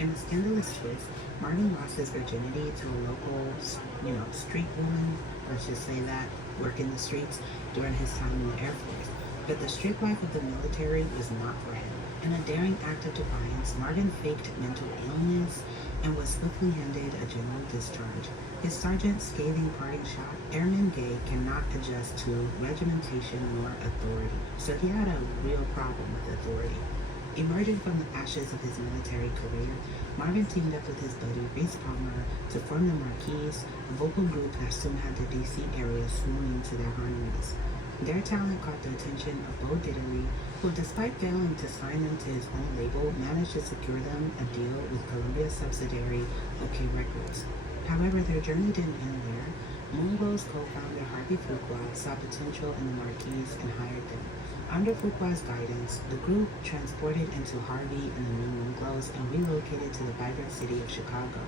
In a scandalous twist, Marvin lost his virginity to a local, street woman, let's just say that, working the streets during his time in the Air Force. But the strict life of the military was not for him. In a daring act of defiance, Marvin faked mental illness and was swiftly handed a general discharge. His sergeant's scathing parting shot, Airman Gay cannot adjust to regimentation nor authority. So he had a real problem with authority. Emerging from the ashes of his military career, Marvin teamed up with his buddy Reese Palmer to form the Marquis, a vocal group that soon had the DC area swooning to their harmonies. Their talent caught the attention of Bo Diddley, who, despite failing to sign them to his own label, managed to secure them a deal with Columbia's subsidiary, OK Records. However, their journey didn't end there. Moonglows co-founder Harvey Fuqua saw potential in the Marquis and hired them. Under Fuqua's guidance, the group transported into Harvey and the new Moonglows and relocated to the vibrant city of Chicago.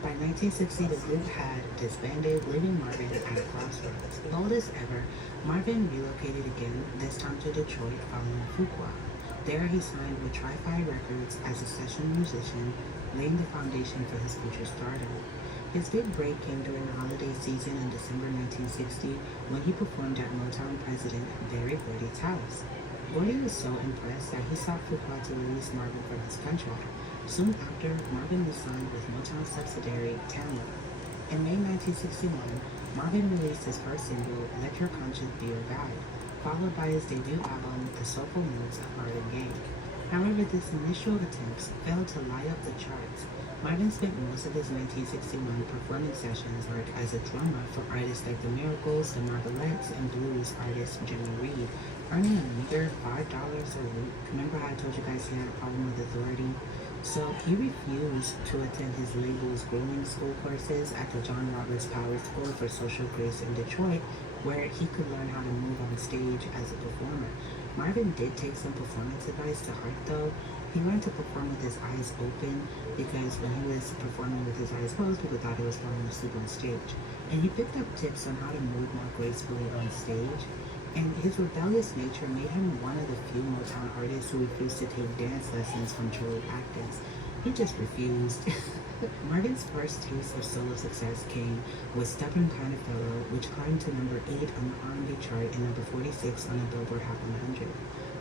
By 1960, the group had disbanded, leaving Marvin at a crossroads. Bold as ever, Marvin relocated again, this time to Detroit following Fuqua. There he signed with Tri-Fi Records as a session musician, laying the foundation for his future stardom. His big break came during the holiday season in December 1960 when he performed at Motown president Berry Gordy's house. Gordy was so impressed that he sought Fuqua to release Marvin from his contract. Soon after, Marvin was signed with Motown subsidiary Tamla. In May 1961, Marvin released his first single, Let Your Conscience Be Your Guide, followed by his debut album, The Soulful Notes of Marvin Gaye. However, this initial attempts failed to light up the charts. Marvin spent most of his 1961 performance sessions work as a drummer for artists like The Miracles, The Marvelettes, and blues artist Jimmy Reed, earning a meager $5 a week. Remember how I told you guys he had a problem with authority? So he refused to attend his label's grooming school courses at the John Roberts Power School for Social Grace in Detroit, where he could learn how to move on stage as a performer. Marvin did take some performance advice to heart though. He learned to perform with his eyes open because when he was performing with his eyes closed, people thought he was falling asleep on stage. And he picked up tips on how to move more gracefully on stage. And his rebellious nature made him one of the few Motown artists who refused to take dance lessons from Charlie Atkins. He just refused. Marvin's first taste of solo success came with Stubborn Kind of Fellow, which climbed to number 8 on the R&B chart and number 46 on the Billboard Hot 100.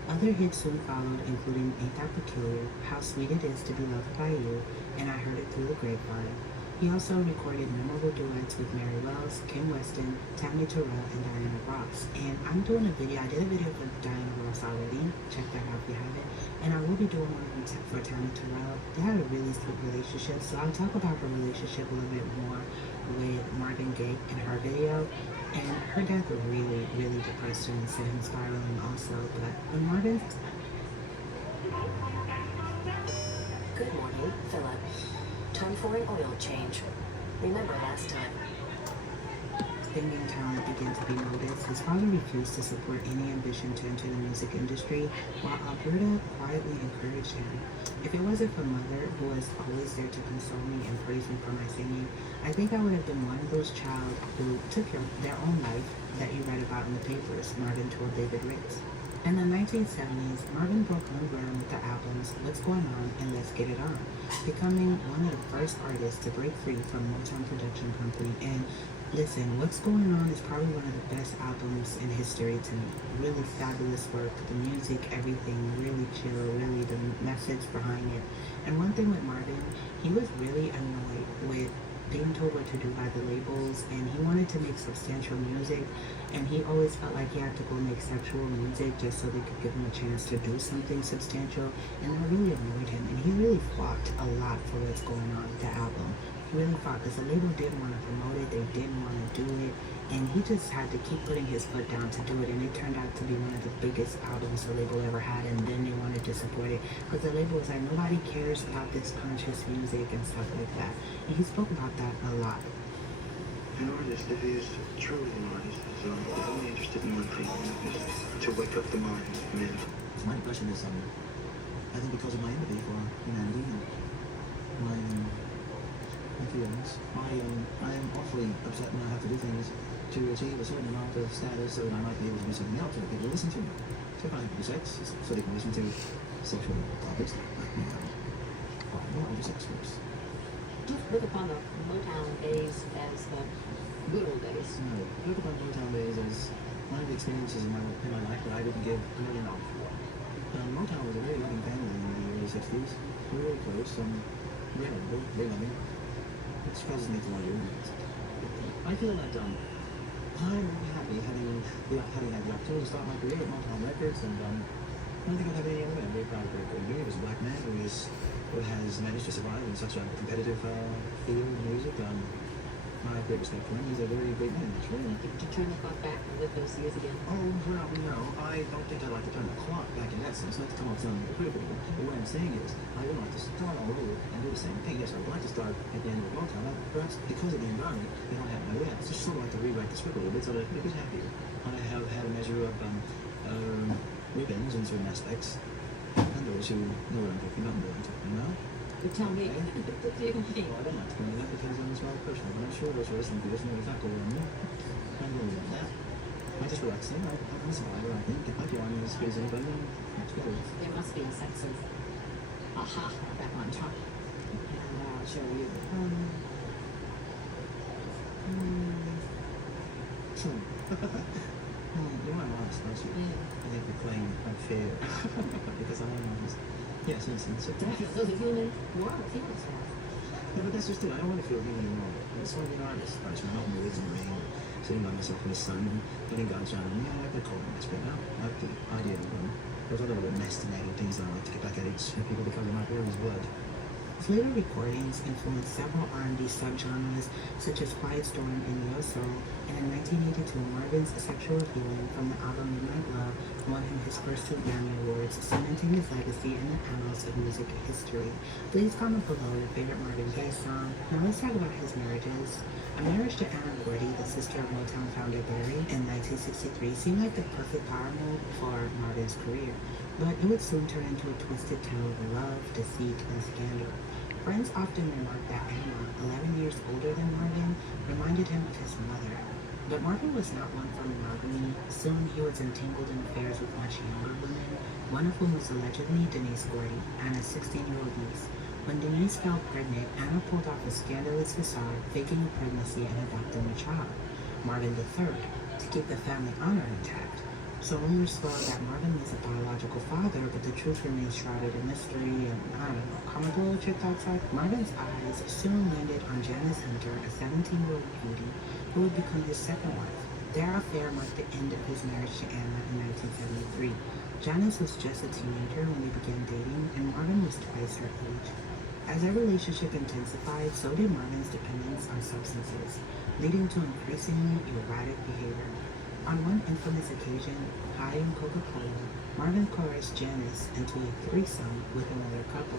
Other hits soon followed, including Ain't That Peculiar, How Sweet It Is to Be Loved by You, and I Heard It Through the Grapevine. He also recorded memorable duets with Mary Wells, Kim Weston, Tammy Terrell, and Diana Ross. And I'm doing a video, I did a video for Diana Ross already, check that out if you haven't. And I will be doing one for Tammy Terrell. They had a really sweet relationship, so I'll talk about her relationship a little bit more with Marvin Gaye in her video. And her death really, really depressed her and sent him spiraling also. But when Marvin... Good morning, Philip. Time for an oil change. Remember last time. Singing talent began to be noticed, his father refused to support any ambition to enter the music industry, while Alberta quietly encouraged him. If it wasn't for Mother, who was always there to console me and praise me for my singing, I think I would have been one of those child who took their own life that you read about in the papers, Marvin told David Ritz. In the 1970s, Marvin broke new ground with the albums What's Going On and Let's Get It On, becoming one of the first artists to break free from Motown Production Company. And listen, What's Going On is probably one of the best albums in history to me. Really fabulous work, the music, everything, really chill, really the message behind it. And one thing with Marvin, he was really annoyed with being told what to do by the labels, and he wanted to make substantial music, and he always felt like he had to go make sexual music just so they could give him a chance to do something substantial, and that really annoyed him, and he really fought a lot for What's Going On, the album. He really fought because the label didn't want to promote it, they didn't want to do it, and he just had to keep putting his foot down to do it, and it turned out to be one of the biggest albums the label ever had, and then they wanted to support it because the label was like, nobody cares about this conscious music and stuff like that. And he spoke about that a lot. An artist, if he is truly an artist, is only interested in one thing, is to wake up the mind of men. My impression is, I think because of my empathy for humanity and my feelings, I am awfully upset when I have to do things to achieve a certain amount of status so that I might be able to do something else so that people listen to me. So if I do sex, so they can listen to sexual topics, more over sex works. Just look upon the Motown days as the good old days. No, look upon Motown days as one of the experiences in my life that I wouldn't give $1 million for. Motown was a very loving family in the early 60s. We were really close, very lovable, very loving. Which causes me to wonder. I feel that I'm really happy having had the opportunity to start my career at Motown Records, and I don't think I'd have any other way. I'm very proud of what I'm doing as a black man who has managed to survive in such a competitive field of music. I have great respect for him. He's a very great man. It's really Did you turn the clock back and live those years again? Oh, well, no. I don't think I'd like to turn the clock back in that sense, not to come off sounding critical. But what I'm saying is, I would like to start all over and do the same thing. Yes, I would like to start at the end of Motown. Perhaps because of the environment, they don't have my way. It's just sort of like to rewrite the script a little bit so that it is happier. I have had a measure of ribbons in certain aspects. And those who know what I'm talking about know what I'm talking about. You tell me. What do you mean? Well, I don't like to go into that because it's rather personal, but I'm sure those who are listening to this know exactly what I'm going with that. I just relaxing. I'm a survivor, I think. If my feeling is busy, but it's good. There must be a sense of aha back on top. And I'll show you. True. You are honest, aren't you? Yeah. I think you're playing unfair because I am honest. Yes, so Those are human moral feelings. yeah, but that's just it. I don't want to feel human anymore. I just want to be an artist. I just want to not in the woods in the rain, sitting by myself in the sun, letting God shine on me. I like the cold and but now I like the idea of those other little estimating things that I like to get back at each people because of my parents' blood. His later recordings influenced several R&B subgenres, such as Quiet Storm and Neo Soul, and in 1982, Marvin's sexual healing from the album Midnight Love won him his first 2 Grammy Awards, cementing his legacy in the annals of music history. Please comment below your favorite Marvin Gaye song. Now let's talk about his marriages. A marriage to Anna Gordy, the sister of Motown founder Barry, in 1963 seemed like the perfect power move for Marvin's career, but it would soon turn into a twisted tale of love, deceit, and scandal. Friends often remarked that Anna, 11 years older than Marvin, reminded him of his mother. But Marvin was not one for monogamy. Soon he was entangled in affairs with much younger women, one of whom was allegedly Denise Gordy, Anna's 16-year-old niece. When Denise fell pregnant, Anna pulled off a scandalous facade, faking a pregnancy and adopting a child, Marvin III, to keep the family honor intact. So rumors swirl that Marvin is a biological father, but the truth remains shrouded in mystery and, I don't know, comment below what your thoughts are. Marvin's eyes soon landed on Janice Hunter, a 17-year-old beauty, who would become his second wife. Their affair marked the end of his marriage to Anna in 1973. Janice was just a teenager when they began dating, and Marvin was twice her age. As their relationship intensified, so did Marvin's dependence on substances, leading to increasingly erratic behavior. On one infamous occasion, high on Coca-Cola, Marvin coerced Janice into a threesome with another couple,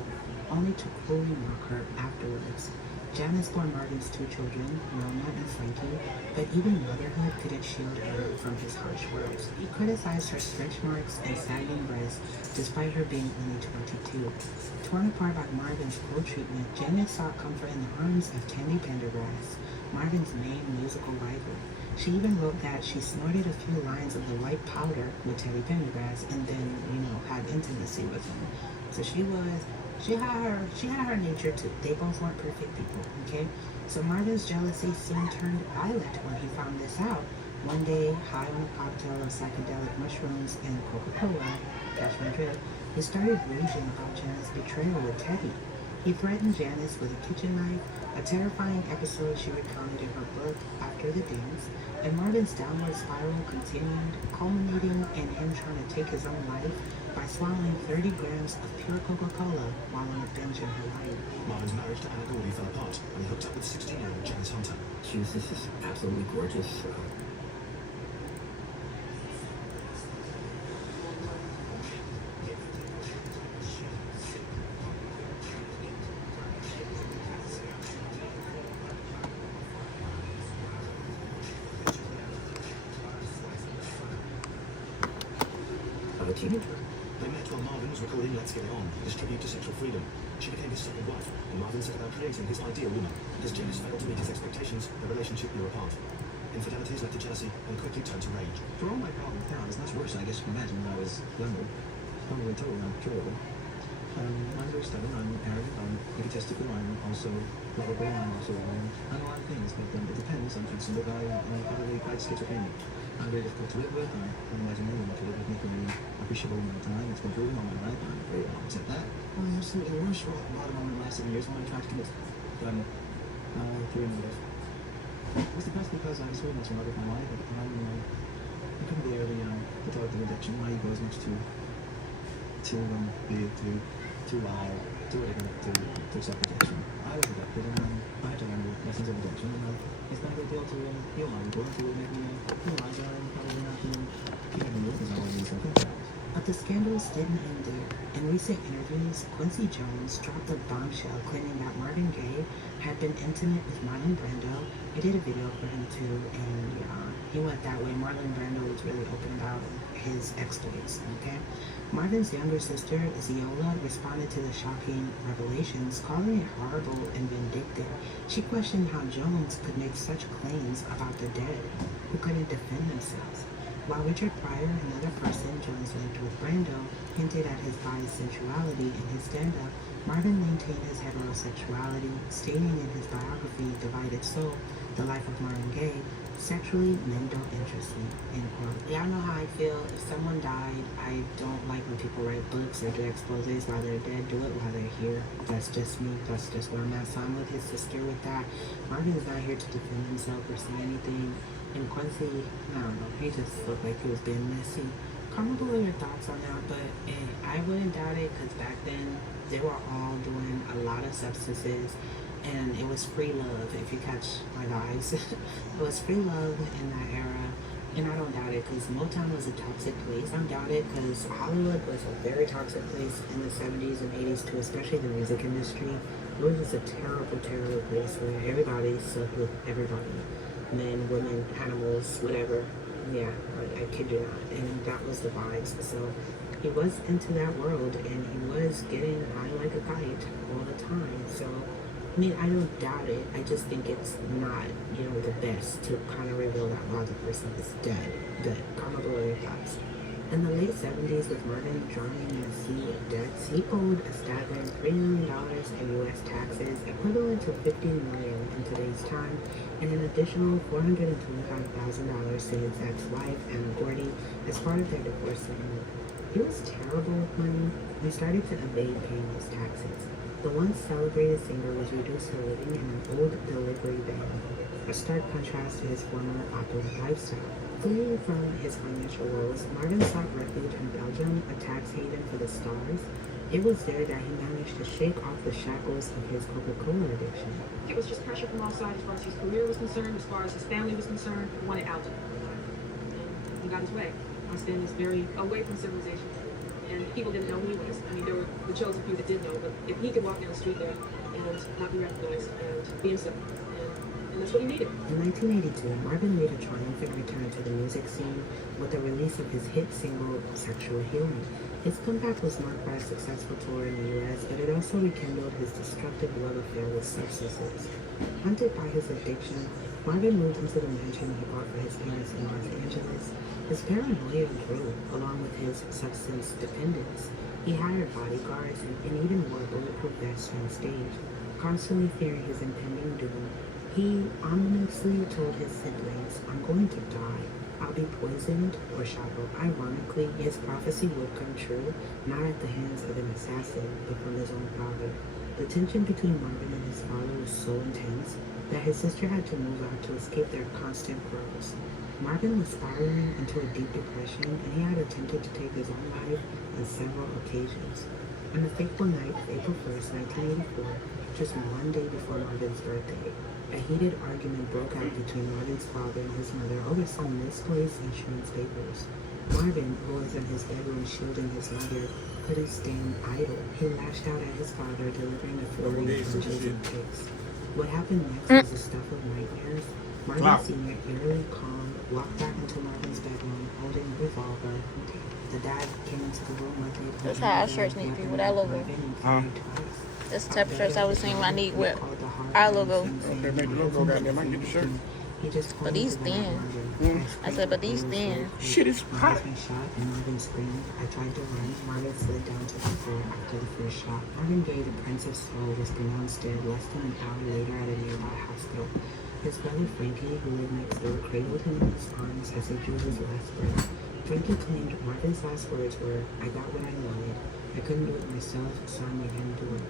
only to cruelly mock her afterwards. Janice bore Marvin's 2 children, Nona and Frankie, but even motherhood couldn't shield her from his harsh words. He criticized her stretch marks and sagging breasts, despite her being only 22. Torn apart by Marvin's cold treatment, Janice sought comfort in the arms of Candy Pendergrass, Marvin's main musical rival. She even wrote that she snorted a few lines of the white powder with Teddy Pendergrass and then, had intimacy with him. So she had her nature too. They both weren't perfect people, okay? So Marvin's jealousy soon turned violent when he found this out. One day, high on a cocktail of psychedelic mushrooms and Coca-Cola, catch my drift, he started raging about Janice's betrayal with Teddy. He threatened Janice with a kitchen knife, a terrifying episode she recounted in her book After the Dance, and Marvin's downward spiral continued, culminating in him trying to take his own life by swallowing 30 grams of pure Coca-Cola while on a bench in Hawaii. Marvin's marriage to Anna Gordy fell apart when he hooked up with 16-year-old Janice Hunter. This is absolutely gorgeous. Of a teenager. They met while Marvin was recording Let's Get It On, his tribute to sexual freedom. She became his second wife, and Marvin set about creating his ideal woman. As Janice failed to meet his expectations, the relationship grew apart. Infidelities led to jealousy and quickly turned to rage. For all my problems now, it's much worse than I guess you can imagine when I was younger. Probably totally uncontrollable. I'm very stubborn, I'm arrogant, I'm egotistical, I'm also lovable, I'm also loyal. I'm a lot of things, but it depends. I'm flexible guy, and probably quite schizophrenic. I'm very difficult to live with. I imagine anyone to live with me for me appreciable amount of time. It's been proven all my life. I'm very well upset that. Absolutely the worst rock bottom in the last 7 years when I tried to commit through innovative. I was depressed because I was very much in love with my wife at the time, and I couldn't bear the thought of the rejection. My ego is much big, too loud, to accept rejection. I was rejected, and I had to learn the lessons of rejection, and it's been a great deal to heal my ego and to make me realize that I'm probably not keeping the movement as I always think about. But the scandals didn't end there. In recent interviews, Quincy Jones dropped a bombshell claiming that Marvin Gaye had been intimate with Marlon Brando. He did a video for him too, and he went that way. Marlon Brando was really open about his exploits, okay? Marvin's younger sister, Ziola, responded to the shocking revelations, calling it horrible and vindictive. She questioned how Jones could make such claims about the dead who couldn't defend themselves. While Richard Pryor, another person Jones linked with Brando, hinted at his biased sensuality in his stand-up, Marvin maintained his heterosexuality, stating in his biography, Divided Soul, The Life of Marvin Gaye, sexually, men don't interest me, end quote. Y'all know how I feel. If someone died, I don't like when people write books or do exposes while they're dead. Do it while they're here. That's just me. That's just where I'm at. So I'm with his sister with that. Marvin is not here to defend himself or say anything. And Quincy, I don't know, he just looked like he was being messy. Comment below your thoughts on that, but I wouldn't doubt it because back then they were all doing a lot of substances and it was free love, if you catch my vibes. It was free love in that era, and I don't doubt it because Motown was a toxic place. I don't doubt it because Hollywood was a very toxic place in the 70s and 80s too, especially the music industry. It was just a terrible, terrible place where everybody slept with everybody. Men, women, animals, whatever. Yeah, I kid you not. And that was the vibes. So he was into that world and he was getting high like a kite all the time. So, I mean, I don't doubt it. I just think it's not, the best to kind of reveal that while the person is dead. But comment below your thoughts. In the late 70s, with Marvin drowning in a sea of debts, he owed a staggering $3 million in U.S. taxes, equivalent to $50 million in today's time, and an additional $425,000 to his ex-wife, Anna Gordy, as part of their divorce settlement. He was terrible with money. He started to evade paying his taxes. The once celebrated singer was reduced to living in an old delivery van, a stark contrast to his former opulent lifestyle. Fleeing from his financial woes, Marvin sought refuge in Belgium, a tax haven for the stars. It was there that he managed to shake off the shackles of his Coca-Cola addiction. It was just pressure from all sides as far as his career was concerned, as far as his family was concerned. He wanted out. And he got his way. Austin is very away from civilization. And people didn't know who he was. I mean, there were the chosen few that did know, but if he could walk down the street there and not be recognized and be himself, and that's what he needed. In 1982, Marvin made a triumphant return to the music scene with the release of his hit single, Sexual Healing. His comeback was marked by a successful tour in the U.S., but it also rekindled his destructive love affair with substances. Haunted by his addiction, Marvin moved into the mansion he bought for his parents in Los Angeles. His paranoia grew, along with his substance dependence. He hired bodyguards and even wore bulletproof vests on stage, constantly fearing his impending doom. He ominously told his siblings, "I'm going to die. I'll be poisoned or shot." Ironically, his prophecy would come true, not at the hands of an assassin, but from his own father. The tension between Marvin and his father was so intense that his sister had to move out to escape their constant quarrels. Marvin was spiraling into a deep depression, and he had attempted to take his own life on several occasions. On the fateful night of April 1st, 1984, just one day before Marvin's birthday, a heated argument broke out between Marvin's father and his mother over some misplaced insurance papers. Marvin, who was in his bedroom shielding his mother, couldn't stand idle. He lashed out at his father, delivering a flurry of punches and kicks. What happened next was the stuff of nightmares. Marvin Sr., eerily calm, walked back into Marvin's bedroom, holding a revolver. The dad came into the room with it. That's how our shirts need to be with our logo. That's the type of shirts I was saying I need with our logo. Okay, make the logo goddamn. I can get the shirt. He just But pointed these the gun at thin. Marvin. I said, but these thin. Shit is My hot. husband shot and Marvin screamed. I tried to run. Marvin slid down to the floor after the first shot. Marvin Gaye, the Prince of Soul, was pronounced dead less than an hour later at a nearby hospital. His brother Frankie, who lived next door, cradled him in his arms as he drew his last breath. Frankie claimed Marvin's last words were, "I got what I wanted. I couldn't do it myself, so I made him do it."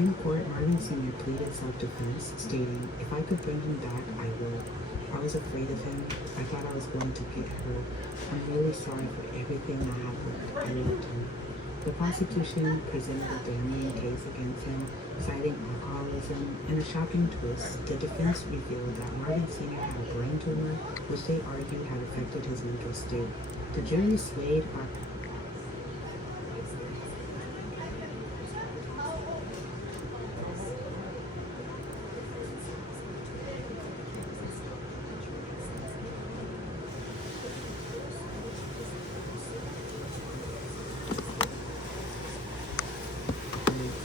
In court, Marvin Sr. pleaded self-defense, stating, "If I could bring him back, I would. I was afraid of him. I thought I was going to get hurt. I'm really sorry for everything that happened. I loved him." The prosecution presented a damning case against him, citing alcoholism. In a shocking twist, the defense revealed that Marvin Sr. had a brain tumor, which they argued had affected his mental state. The jury swayed by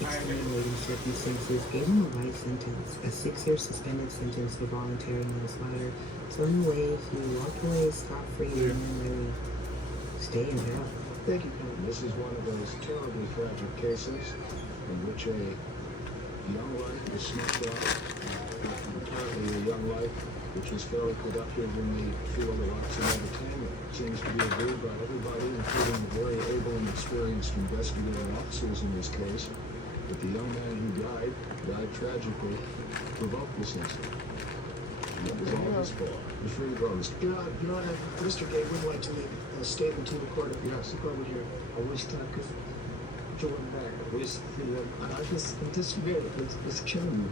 extenuating circumstances gave him a life sentence, a 6-year suspended sentence for voluntary manslaughter. So in a way, he walked away scot-free and didn't really stay in jail. Thank you, Colonel. This is one of those terribly tragic cases in which a young life is snuffed out, apparently a young life which is fairly productive in the field of arts and entertainment. Seems to be agreed by everybody, including the very able and experienced investigative officers in this case, that the young man who died tragically, provoked this incident. And that was all his fault. You're free to go. Your Honor, Mr. Gay would like to make a statement to the court. Yes. The court would hear. I wish I could join back. I wish This really, it's killing me.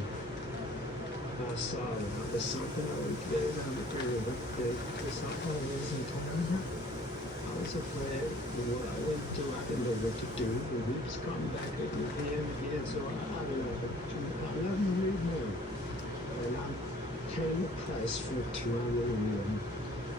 I saw it. There's something I would get it on the period of there's something I wasn't tired of. I was afraid of what I went through. I didn't know what to do. And he was coming back at me again and again. So I love him really more. And I'm paying the price for it too. I really will.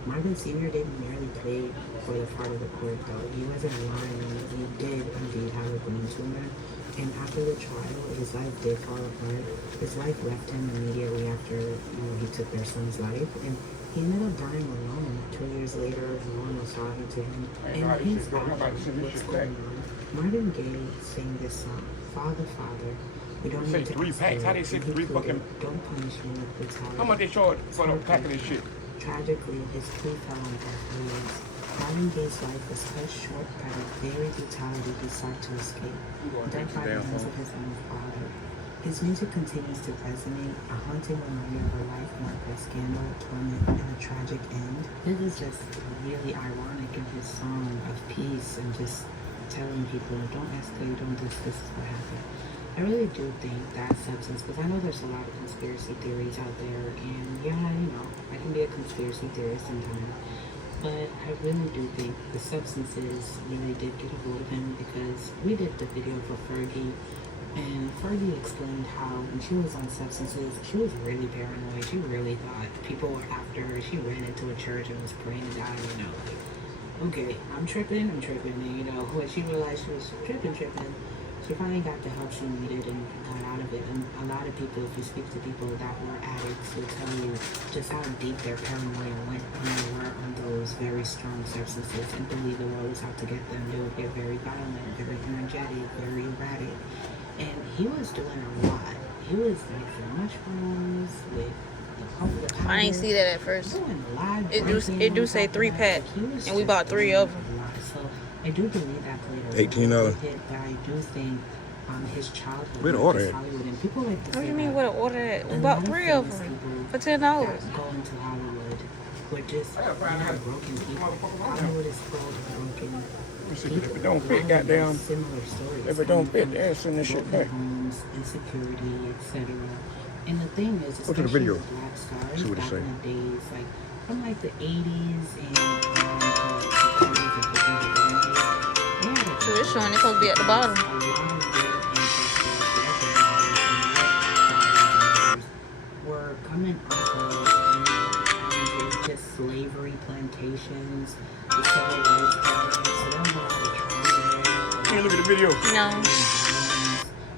Marvin Sr. didn't merely play for the part of the court, though. He wasn't lying. He did indeed have a brain tumor. And after the trial, his life did fall apart. His wife left him immediately after he took their son's life. And he ended up dying alone. 2 years later, no one was talking to him. And his album, What's Going On, Marvin Gaye sang this song, Father, Father. We don't Say need to 3 ask packs. for How it. they say And 3 he fucking? quoted, "Don't punish me with brutality." How much they charge for the pack of this shit? Tragically, his plea fell on deaf ears. Marvin Gaye's life was cut short by the very brutality he sought to escape, dead by the hands of his own father. His music continues to resonate, a haunting reminder of a life marked by scandal, torment, and a tragic end. This is just really ironic in his song of peace and just telling people, don't escalate, don't this is what happened. I really do think that substance, because I know there's a lot of conspiracy theories out there, and yeah, I can be a conspiracy theorist sometimes, but I really do think the substances really did get a hold of him, because we did the video for Fergie, and Fergie explained how when she was on substances, she was really paranoid. She really thought people were after her. She ran into a church and was praying to God, like, okay, I'm tripping, and when she realized she was tripping, she finally got the help she needed and got out of it. And a lot of people, if you speak to people that were addicts, will tell you just how deep their paranoia went when they were on those very strong substances and believe the world was out to get them. They would get very violent, very energetic, very erratic. And he was doing a lot. He was mixing mushrooms with the powder. I ain't see that at first. Doing a lot. It do say 3 pack, and we bought 3 of them. So I do believe that played a $18. But I do think his childhood. We'd order it. Hollywood, and people like to What say do you mean? that What order that? We a bought lot 3 of famous them people for $10. that go into Hollywood were just broken people. Hollywood is full of broken people. If it don't fit, goddamn. Similar stories. If it don't fit, they'll send this shit Broken back. homes, insecurity, etc. And the thing is, Go to the especially video. with Black stars See what it back say. in the days, like from like the 80s and the 40s and 50s and 80s, they had a So it's showing it's supposed to be at the bottom. a lot of their ancestors were coming off of just slavery plantations, the civil rights movement, so there was a lot of trauma there. Can you look at the video? No.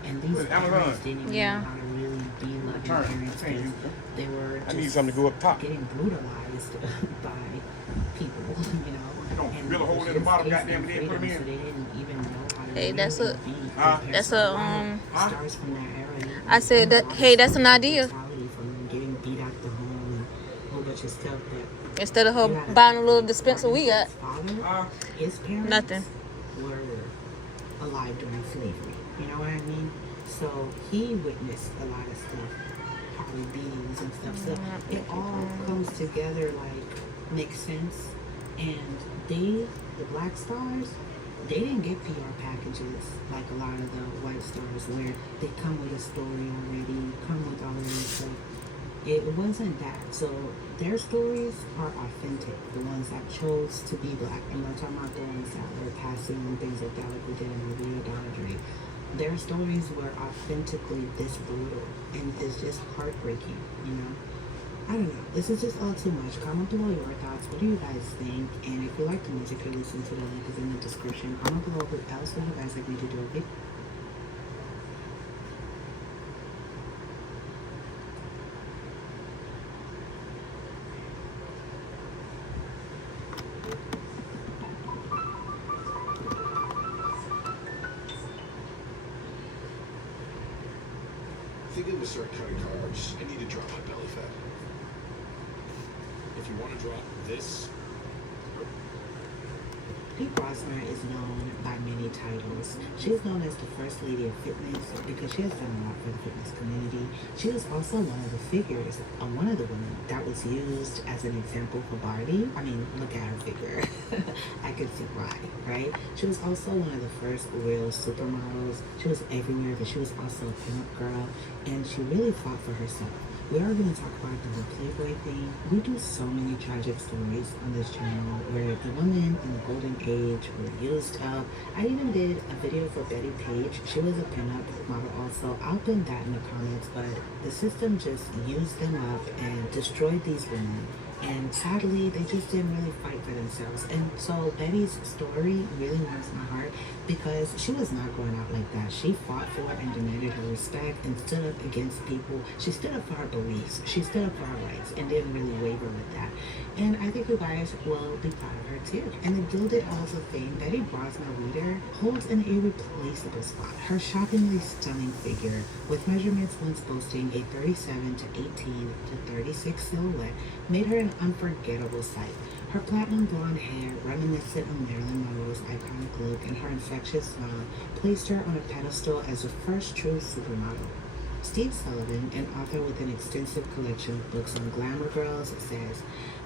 And these With Amazon. parents didn't even Yeah. know how to really be loving Turn. parents Thank because you. they were I need just something to go up top. getting brutalized by people, you know. You don't And drill a hole in the just bottom, gave goddamn them it, and put 'em freedom, in. so they didn't even know how to Hey, live that's and a be good that's parents. a lot stars from that era. I said that. Hey, that's an idea. Brutality from them getting beat out the home and a whole bunch of stuff that Instead of her you gotta buying a little like dispenser we got. Father, his parents Nothing. were alive during slavery. You know what I mean? So he witnessed a lot of stuff, probably beatings and stuff. So it all comes together, like makes sense. And the Black Stars, they didn't get PR packages like a lot of the white stars where they come with a story already, come with all of this stuff. It wasn't that. So their stories are authentic. The ones that chose to be black. I'm not talking about the ones that were passing and things like that, like we did in the video Dollar Tree. Their stories were authentically this brutal, and it's just heartbreaking. You know. I don't know. This is just all too much. Comment below your thoughts. What do you guys think? And if you like the music you're listening to, the link is in the description. Comment below what else would you guys like me to do a video. Thinking to start cutting carbs, I need to drop my belly fat. If you want to drop this, Pete Rosner is known by many titles. She's known as the First Lady of Fitness because she has done a lot for the fitness community. She was also one of the figures of one of the women that was used as an example for Barbie. I mean, look at her figure. I could see why, right? She was also one of the first real supermodels. She was everywhere, but she was also a pinup girl, and she really fought for herself. We are going to talk about the whole Playboy thing. We do so many tragic stories on this channel where the women in the golden age were used up. I even did a video for Betty Page. She was a pinup model also. I'll put that in the comments, but the system just used them up and destroyed these women. And sadly, they just didn't really fight for themselves. And so Betty's story really warms my heart because she was not going out like that. She fought for and demanded her respect and stood up against people. She stood up for her beliefs. She stood up for her rights and didn't really waver with that. And I think you guys will be proud of her too. And the Gilded Halls of Fame, Betty Brosma Reader holds an irreplaceable spot. Her shockingly stunning figure, with measurements once boasting a 37 to 18 to 36 silhouette, made her an unforgettable sight. Her platinum blonde hair, reminiscent of Marilyn Monroe's iconic look, and her infectious smile placed her on a pedestal as the first true supermodel. Steve Sullivan, an author with an extensive collection of books on glamour girls, says,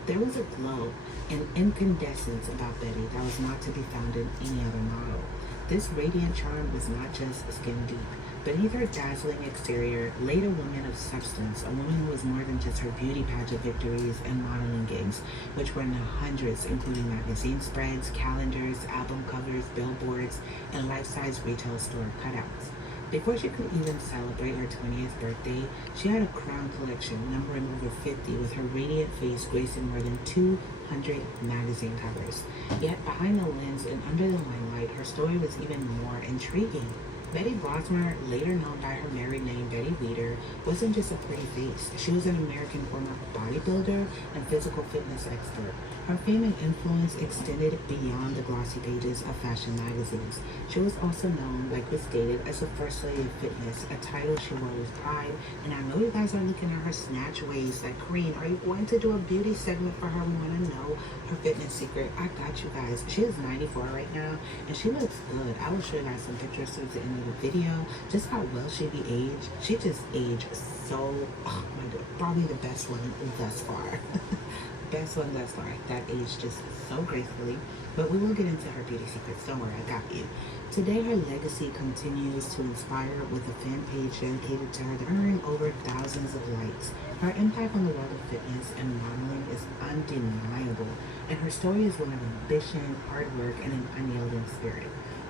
"There was a glow, an incandescence about Betty that was not to be found in any other model. This radiant charm was not just skin deep. Beneath her dazzling exterior laid a woman of substance, a woman who was more than just her beauty pageant victories and modeling gigs, which were in the hundreds, including magazine spreads, calendars, album covers, billboards, and life-size retail store cutouts. Before she could even celebrate her 20th birthday, she had a crown collection numbering over 50 with her radiant face gracing more than 200 magazine covers. Yet behind the lens and under the limelight, her story was even more intriguing. Betty Brosmer, later known by her married name Betty Weeder, wasn't just a pretty face. She was an American former bodybuilder and physical fitness expert. Her fame and influence extended beyond the glossy pages of fashion magazines. She was also known, like we stated, as the First Lady of Fitness, a title she wore with pride. And I know you guys are looking at her snatch waist like, Kareen, are you going to do a beauty segment for her? We want to know her fitness secret. I got you guys. She is 94 right now, and she looks good. I will show you guys some pictures towards the end of the video, just how well she be aged. She just aged so, oh my god, probably the best one thus far. Best one thus far. That aged just so gracefully. But we will get into her beauty secrets. Don't worry, I got you. Today, her legacy continues to inspire with a fan page dedicated to her that earned over thousands of likes. Her impact on the world of fitness and modeling is undeniable, and her story is one of ambition, hard work, and an unyielding spirit.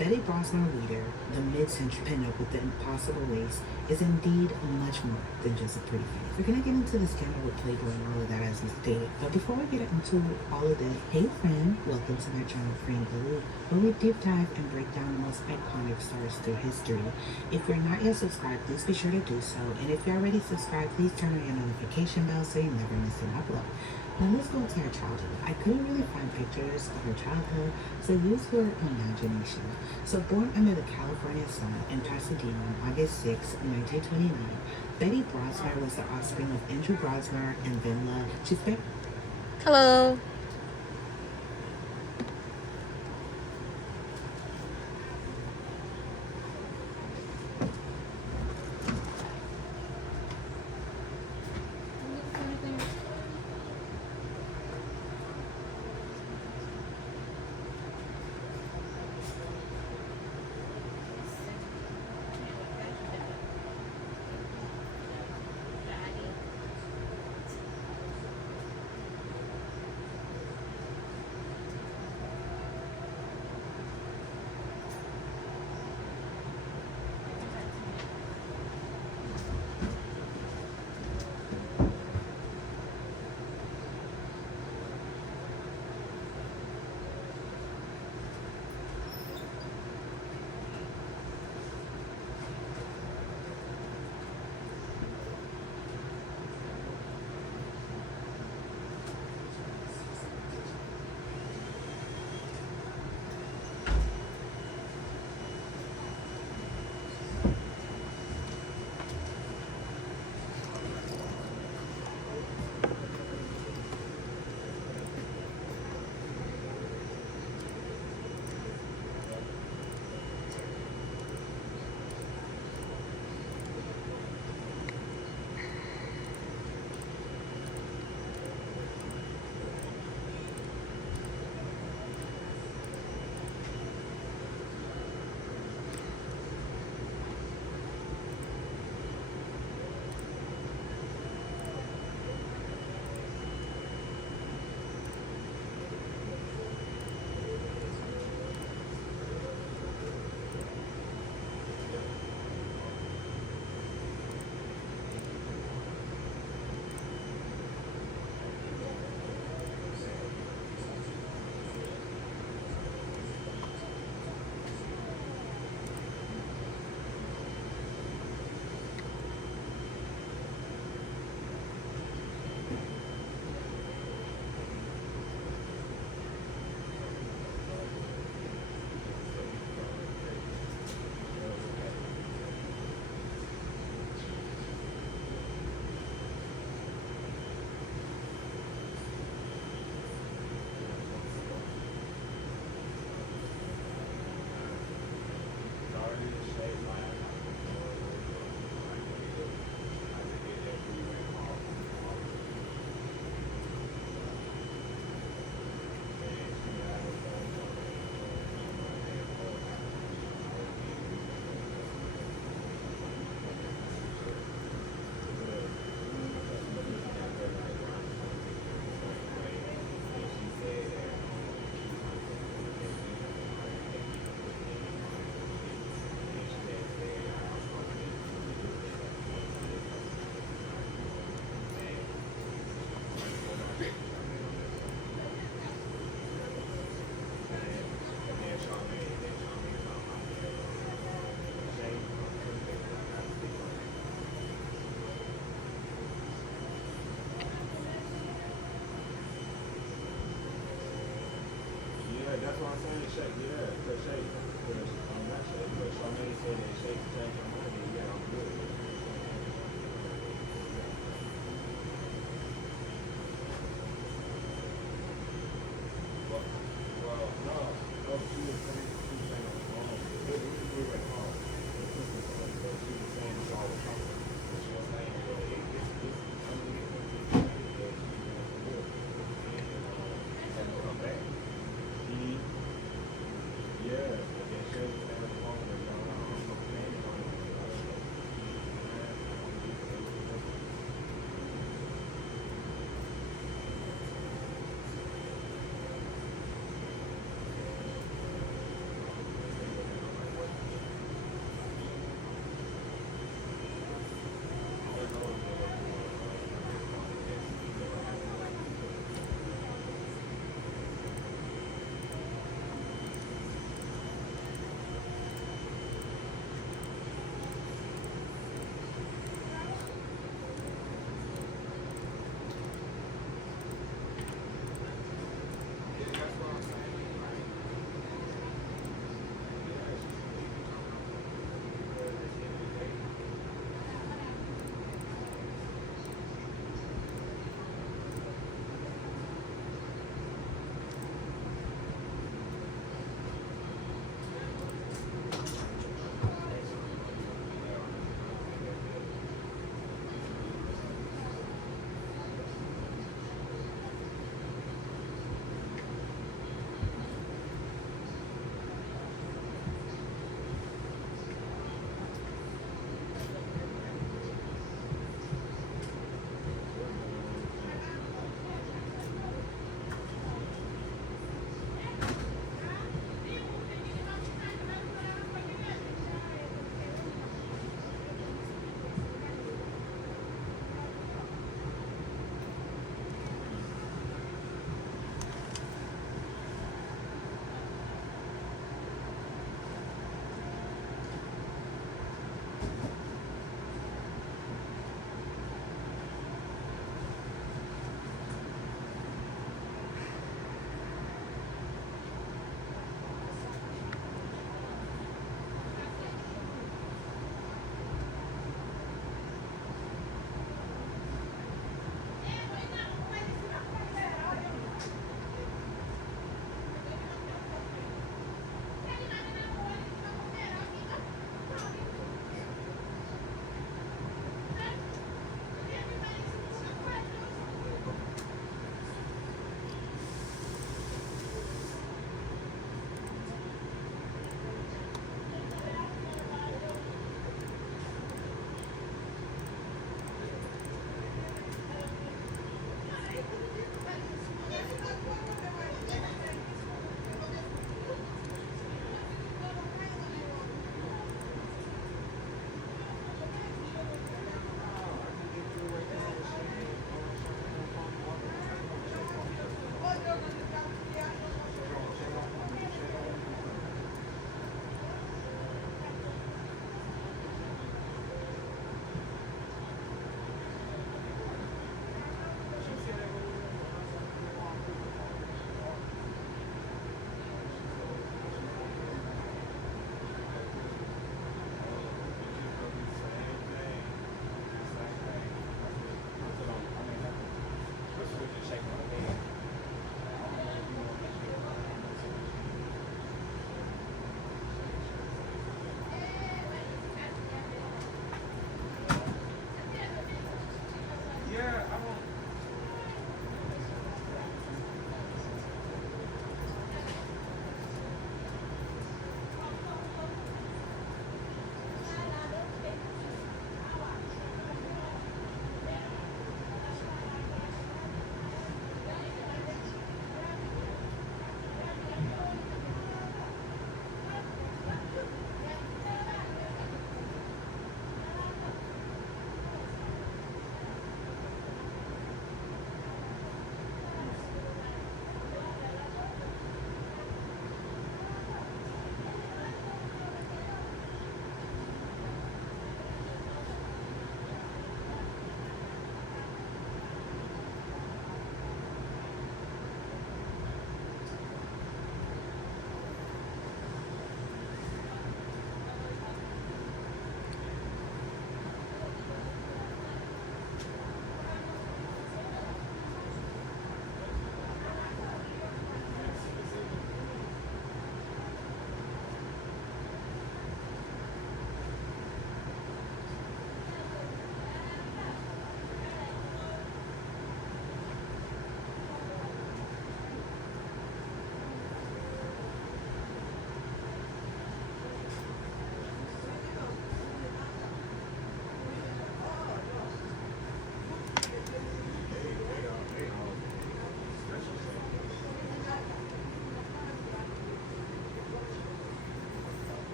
Betty Brosmer Reader, the mid-century pinup with the impossible waist, is indeed much more than just a pretty face. We're gonna get into the scandal with Playboy and all of that as we stated. But before we get into all of this, hey friend, welcome to my channel Free and Believe, where we deep dive and break down the most iconic stars through history. If you're not yet subscribed, please be sure to do so. And if you're already subscribed, please turn on your notification bell so you never miss an upload. Now let's go to her childhood. I couldn't really find pictures of her childhood, so use your imagination. So born under the California sun in Pasadena on August 6, 1929, Betty Brosmer was the offspring of Andrew Brosmer and Venla. She spent... Hello.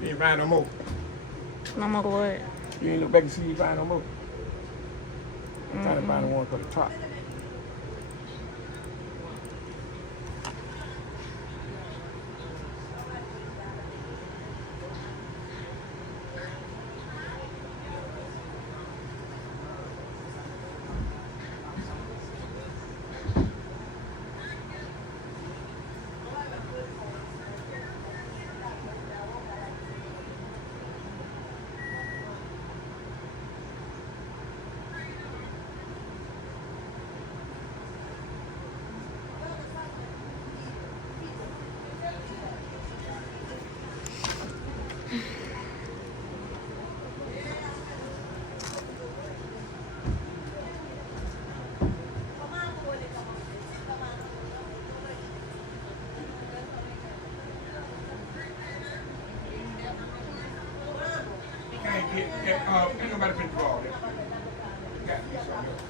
You ain't find no more. No more what? You ain't look back and see you find no more. I'm trying to find the one for the top. Ain't nobody been draw this. Got to be something else.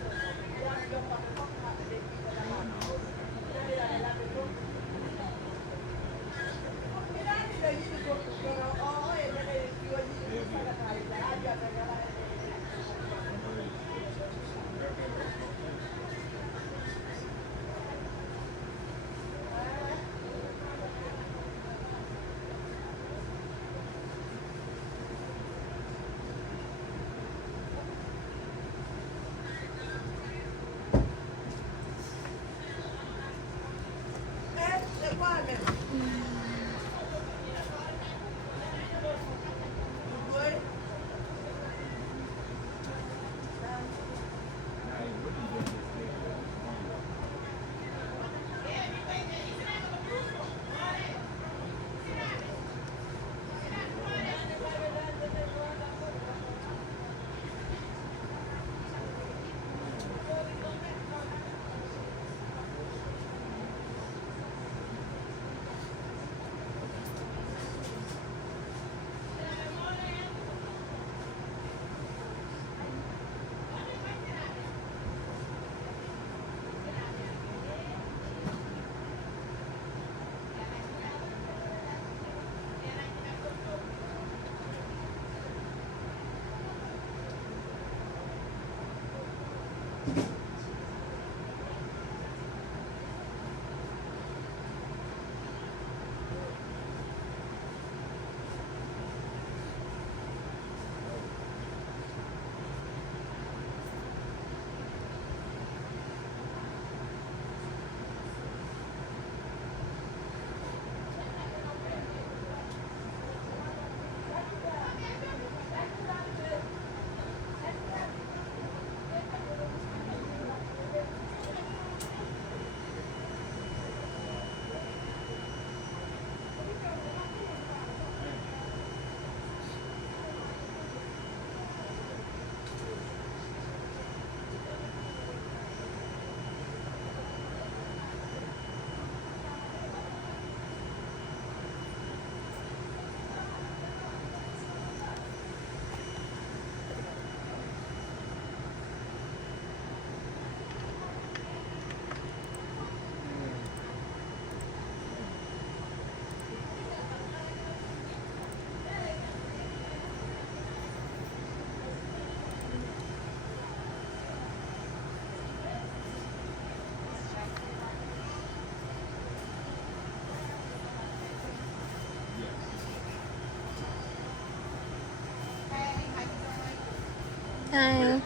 Hey.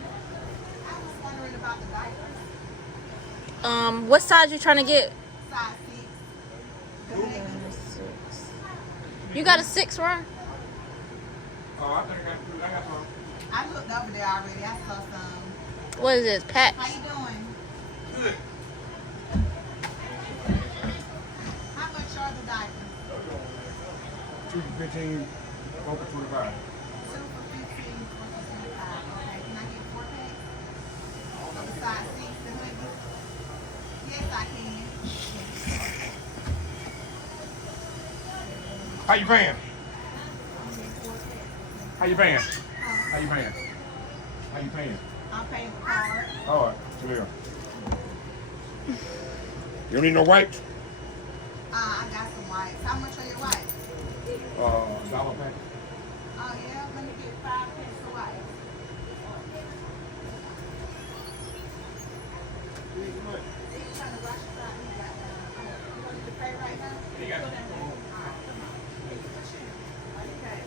What size you trying to get? Size 6. You got a 6, right? Oh, I think I got some. I looked over there already. I saw some. What is this? Patch? How you doing? Good. How much are the diapers? 2 for 15, 4 for 25. 2 for 15, 4 for 25. Okay, can I get 4 packs? For the size 6 and hoodies? Yes, I can. How you paying? I'll get 4 packs. How you paying? How you paying? How you paying? I'm paying with card. All right, so there. You don't need no wipes? I got some wipes. How much are your wipes? $1 pack. 5 pence twice. He's trying to rush us out. He got, you want to pay right now? He got it. All right, come on. Okay.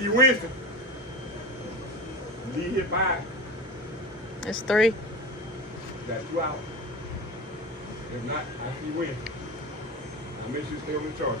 see you Wednesday. Leave here 5. It's 3. That's 2 hours. If not, I see you Wednesday. I'll make sure you stay on the charge.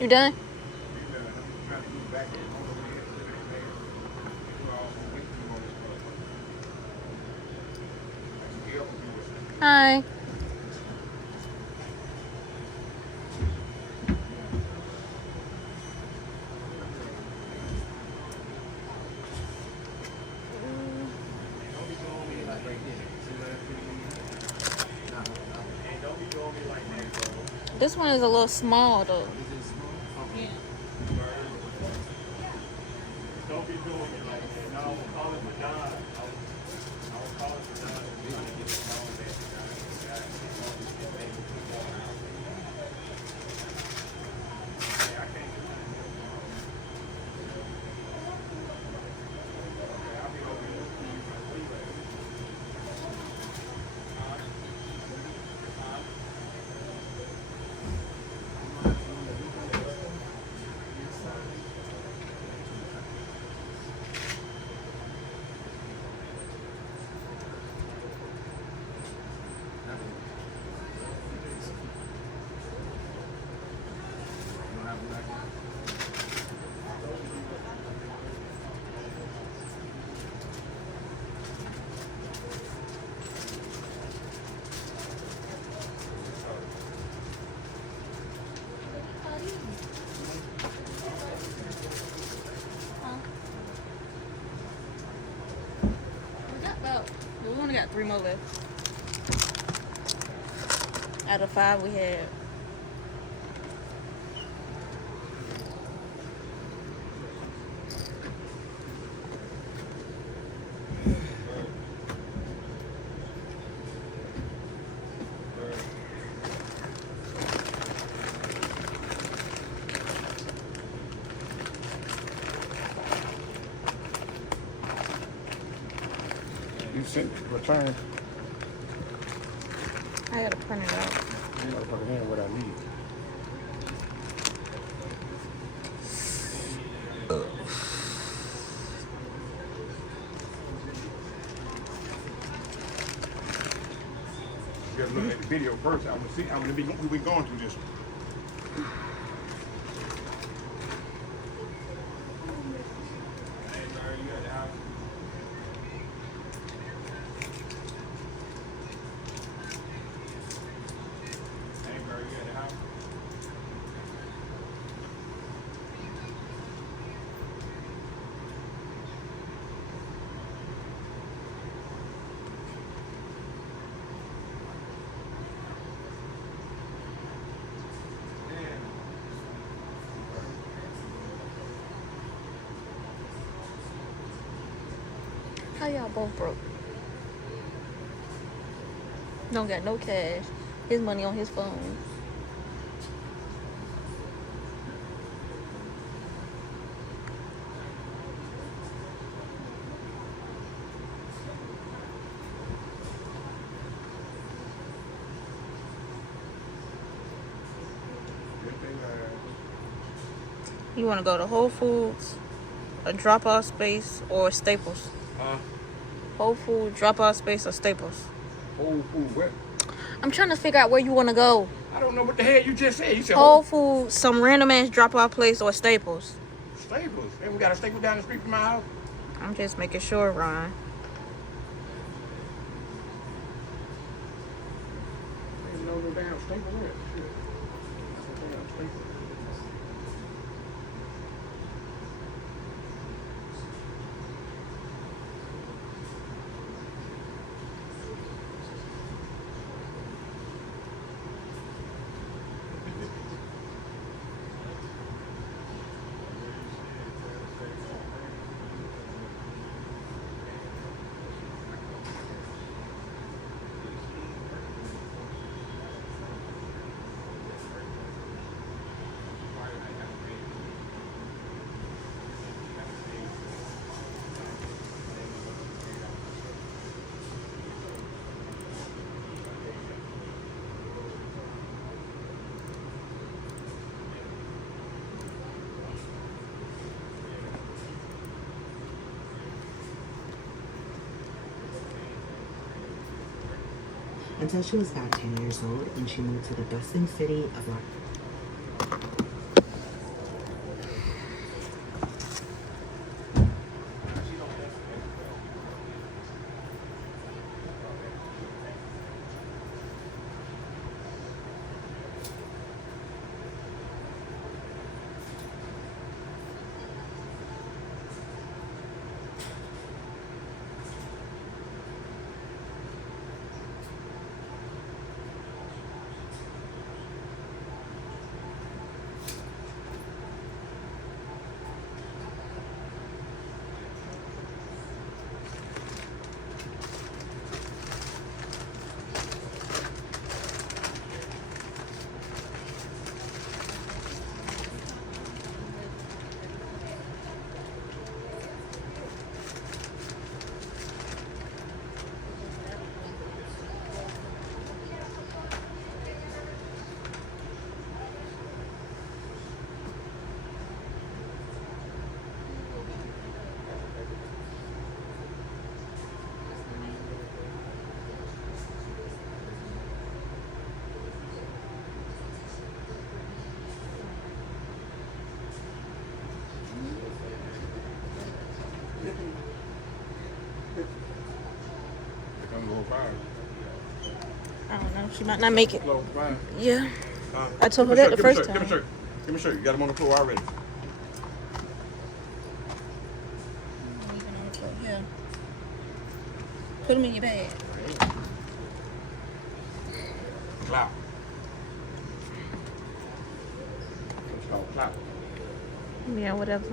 You done? Hi. This one is a little small though. Yeah. Don't be doing it like that. No, call it for Don. I will call it for Don. We're trying to get it all that. I can't do that. I'll be over here. We only got 3 more left. Out of 5 we had. You sent return. I gotta print it out. You gotta put it in what I need. You gotta look at the video first. I wanna see. I wanna be. We going through this. How y'all both broke? Don't got no cash. His money on his phone. You want to go to Whole Foods, a drop-off space, or Staples? Whole Foods, drop-off space, or Staples? Whole Food where? I'm trying to figure out where you want to go. I don't know what the hell you just said. You said Whole Foods, some random ass drop-off place, or Staples? Staples. And we got a Staples down the street from my house. I'm just making sure, Ron. Ain't no damn Staples there. Shit. Until she was about 10 years old when she moved to the bustling city of Los I don't know. She might not make it. Low five. Yeah. I told her that the first time. Give me a shirt. Give me a shirt. You got them on the floor already. Yeah. Put them in your bag. Clap. It's called clap. Yeah, whatever.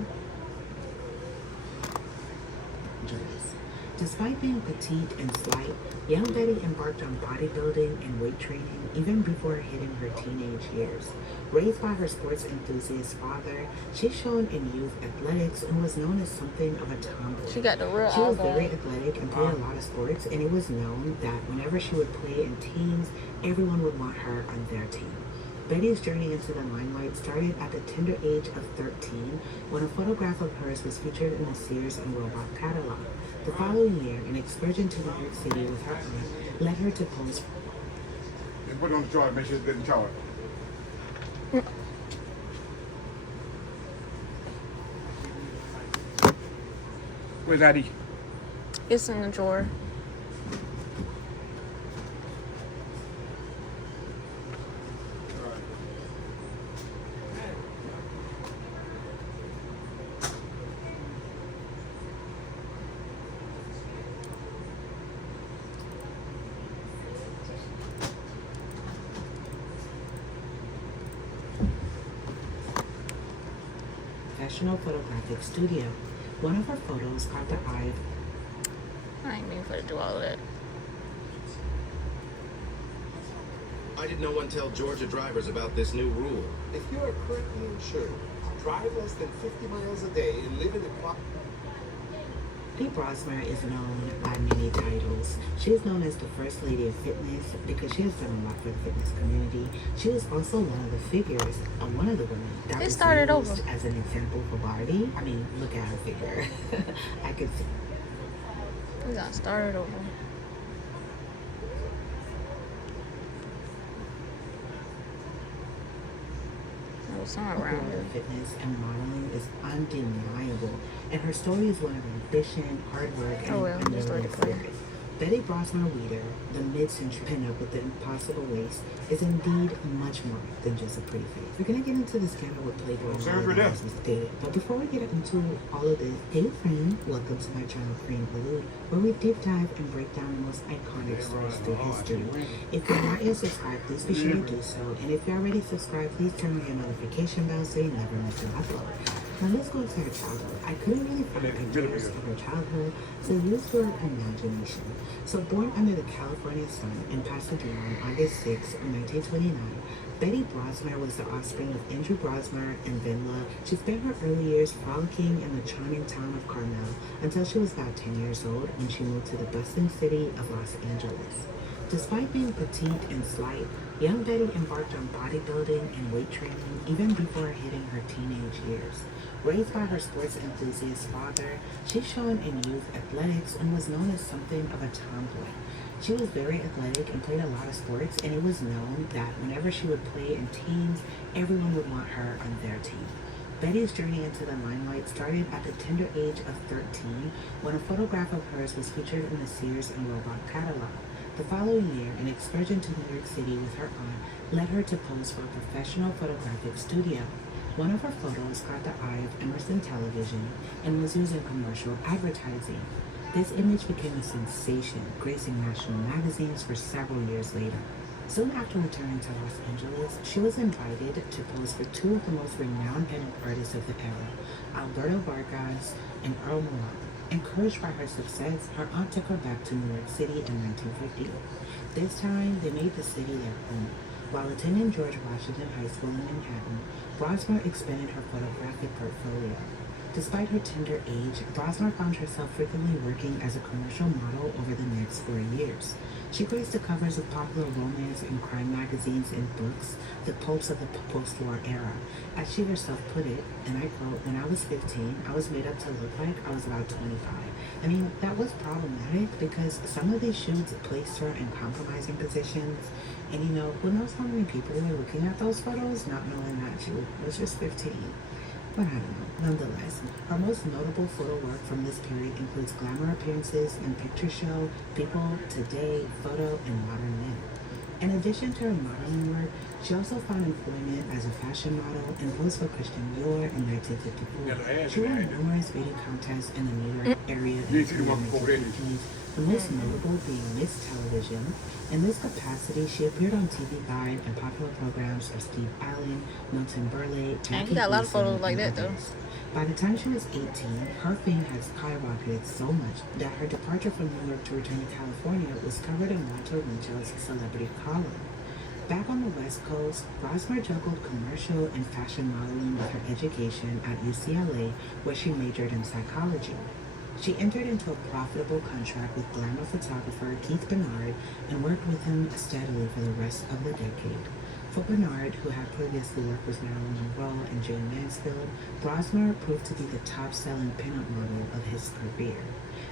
Despite being petite and slight, young Betty embarked on bodybuilding and weight training even before hitting her teenage years. Raised by her sports enthusiast father, she's shown in youth athletics and was known as something of a tomboy. She got the real She was eyeball. very athletic and played a lot of sports, and it was known that whenever she would play in teams, everyone would want her on their team. Betty's journey into the limelight started at the tender age of 13 when a photograph of hers was featured in the Sears and Roebuck catalog. The following year, an excursion to New York City with her aunt led her to pose. Just put it on the chart. Make sure it's good in chart. Where's Addie? It's in the drawer. Professional photographic studio. One of her photos caught the eye. I ain't mean for her to do all of that. Why did no one tell Georgia drivers about this new rule? If you are currently insured, drive less than 50 miles a day and live in a Dee Brosmer is known by many titles. She is known as the First Lady of Fitness because she has done a lot for the fitness community. She was also one of the figures of one of the women that was started used over. as an example for Barbie. I mean, look at her figure. I could see. We got started over. There was somewhere around Her here. fitness and modeling is undeniable, and her story is one of ambition, hard work, and Oh, well, unlimited just let it play. spirit. Betty Brosmer Weeder, the mid-century pinup with the impossible waist, is indeed much more than just a pretty face. We're gonna get into the scandal with Playboy and all that as we stated. But before we get into all of this, hey friend, welcome to my channel Cream Allude, where we deep dive and break down the most iconic stories through history. If you're not yet subscribed, please be sure to do so. And if you're already subscribed, please turn on your notification bell so you never miss an upload. Now let's go to her childhood. I couldn't really find pictures of her childhood, so use your imagination. So born under the California sun in Pasadena on August 6, 1929, Betty Brosmer was the offspring of Andrew Brosmer and Vinla. She spent her early years frolicking in the charming town of Carmel until she was about 10 years old when she moved to the bustling city of Los Angeles. Despite being petite and slight, young Betty embarked on bodybuilding and weight training even before hitting her teenage years. Raised by her sports enthusiast father, she shone in youth athletics and was known as something of a tomboy. She was very athletic and played a lot of sports, and it was known that whenever she would play in teams, everyone would want her on their team. Betty's journey into the limelight started at the tender age of 13 when a photograph of hers was featured in the Sears and Roebuck catalog. The following year, an excursion to New York City with her aunt led her to pose for a professional photographic studio. One of her photos caught the eye of Emerson Television and was used in commercial advertising. This image became a sensation, gracing national magazines for several years later. Soon after returning to Los Angeles, she was invited to pose for two of the most renowned pinup artists of the era, Alberto Vargas and Earl Morale. Encouraged by her success, her aunt took her back to New York City in 1950. This time, they made the city their home. While attending George Washington High School in Manhattan, Brosmer expanded her photographic portfolio. Despite her tender age, Brosmer found herself frequently working as a commercial model over the next 4 years. She graced the covers of popular romance and crime magazines and books, the popes of the post-war era. As she herself put it, and I quote, "When I was 15, I was made up to look like I was about 25. I mean, that was problematic because some of these shoots placed her in compromising positions. And you know, who knows how many people were looking at those photos, not knowing that she was just 15. But I don't know. Nonetheless, her most notable photo work from this period includes glamour appearances in Picture Show, People, Today, Photo, and Modern Men. In addition to her modeling work, she also found employment as a fashion model and posed for Christian Dior in 1954. She won numerous beauty contests in the New York area in the 1950s, the most notable being Miss Television. In this capacity, she appeared on TV Guide and popular programs of Steve Allen, Milton Berle, And he got a lot of photos like that, though. By the time she was 18, her fame had skyrocketed so much that her departure from New York to return to California was covered in Walter Winchell's celebrity column. Back on the West Coast, Brosmer juggled commercial and fashion modeling with her education at UCLA, where she majored in psychology. She entered into a profitable contract with glamour photographer Keith Bernard and worked with him steadily for the rest of the decade. For Bernard, who had previously worked with Marilyn Monroe and Jane Mansfield, Brosmer proved to be the top-selling pinup model of his career.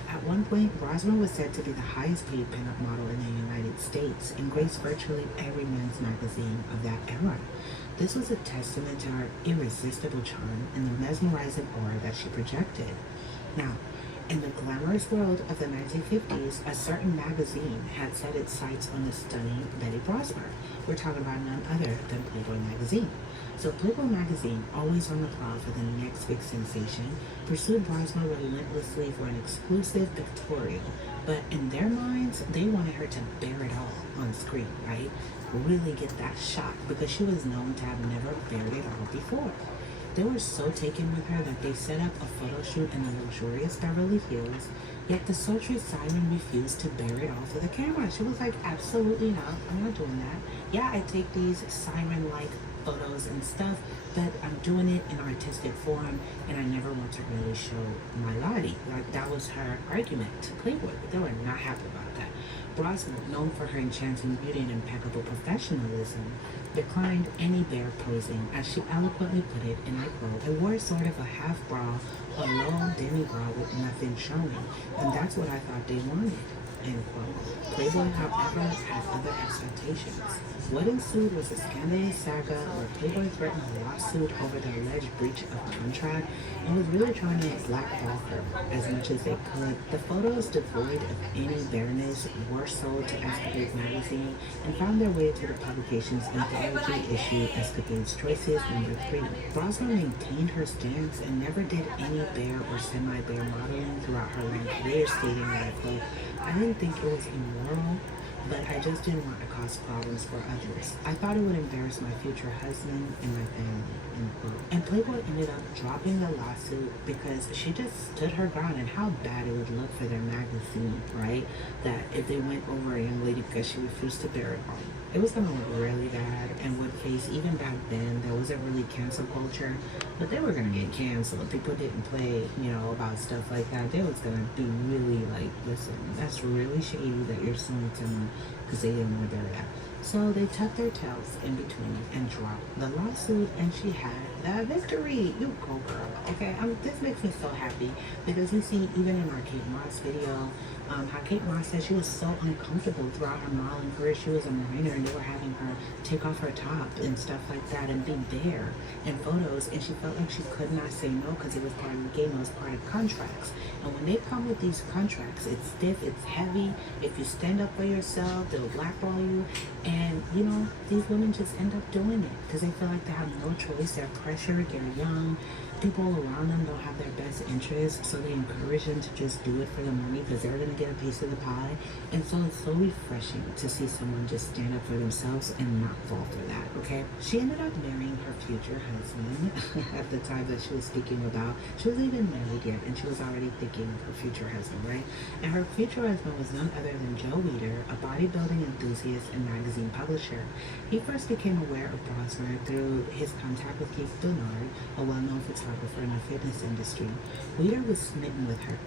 At one point, Brosmer was said to be the highest-paid pinup model in the United States and graced virtually every men's magazine of that era. This was a testament to her irresistible charm and the mesmerizing aura that she projected. Now, in the glamorous world of the 1950s, a certain magazine had set its sights on the stunning Betty Brosmer. We're talking about none other than Playboy magazine. So Playboy magazine, always on the prowl for the next big sensation, pursued Brosmer relentlessly for an exclusive pictorial. But in their minds, they wanted her to bear it all on screen, right? Really get that shot because she was known to have never bared it all before. They were so taken with her that they set up a photo shoot in the luxurious Beverly Hills, yet the sultry siren refused to bear it all for the camera. She was like, absolutely not, I'm not doing that. Yeah, I take these siren-like photos and stuff, but I'm doing it in artistic form, and I never want to really show my body. Like, that was her argument to Playboy, but they were not happy about that. Brosmer, known for her enchanting beauty and impeccable professionalism, declined any bare posing, as she eloquently put it, and I quote, "I wore sort of a half bra or low demi bra with nothing showing, and that's what I thought they wanted." end quote. Playboy, however, had other expectations. What ensued was a scandalous saga where Playboy threatened a lawsuit over the alleged breach of contract and was really trying to blackball her as much as they could. The photos, devoid of any bareness, were sold to Escapade magazine and found their way to the publication's anthology issue, Escapade's Choices #3. Brosnan maintained her stance and never did any bare or semi-bare modeling throughout her long career, stating that, quote, I didn't think it was immoral, but I just didn't want to cause problems for others. I thought it would embarrass my future husband and my family, end quote. And Playboy ended up dropping the lawsuit because she just stood her ground and how bad it would look for their magazine, right? That if they went over a young lady because she refused to bear it all, it was going to look really bad and would face, even back then, there wasn't really cancel culture, but they were going to get canceled. People didn't play, about stuff like that. They was going to be really like, listen, that's really shady that you're suing someone because they didn't want to bear that. So they tucked their tails in between and dropped the lawsuit, and she had that victory. You go, girl. Okay, this makes me so happy because you see, even in our Kate Moss video, how Kate Moss said she was so uncomfortable throughout her modeling career. She was a minor, and they were having her take off her top and stuff like that and be bare in photos, and she felt like she could not say no because it was part of the game. It was part of contracts. And when they come with these contracts, it's stiff, it's heavy. If you stand up for yourself, they'll blackball you. And, these women just end up doing it because they feel like they have no choice. They're pressured, they're young. People around them don't have their best interests, so they encourage them to just do it for the money because they're going to get a piece of the pie. And so it's so refreshing to see someone just stand up for themselves and not fall for that, okay? She ended up marrying her future husband at the time that she was speaking about. She wasn't even married yet, and she was already thinking of her future husband, right? And her future husband was none other than Joe Weider, a bodybuilding enthusiast and magazine publisher. He first became aware of Brosmer through his contact with Keith Bernard, a well-known photographer in the fitness industry. Weider was smitten with her.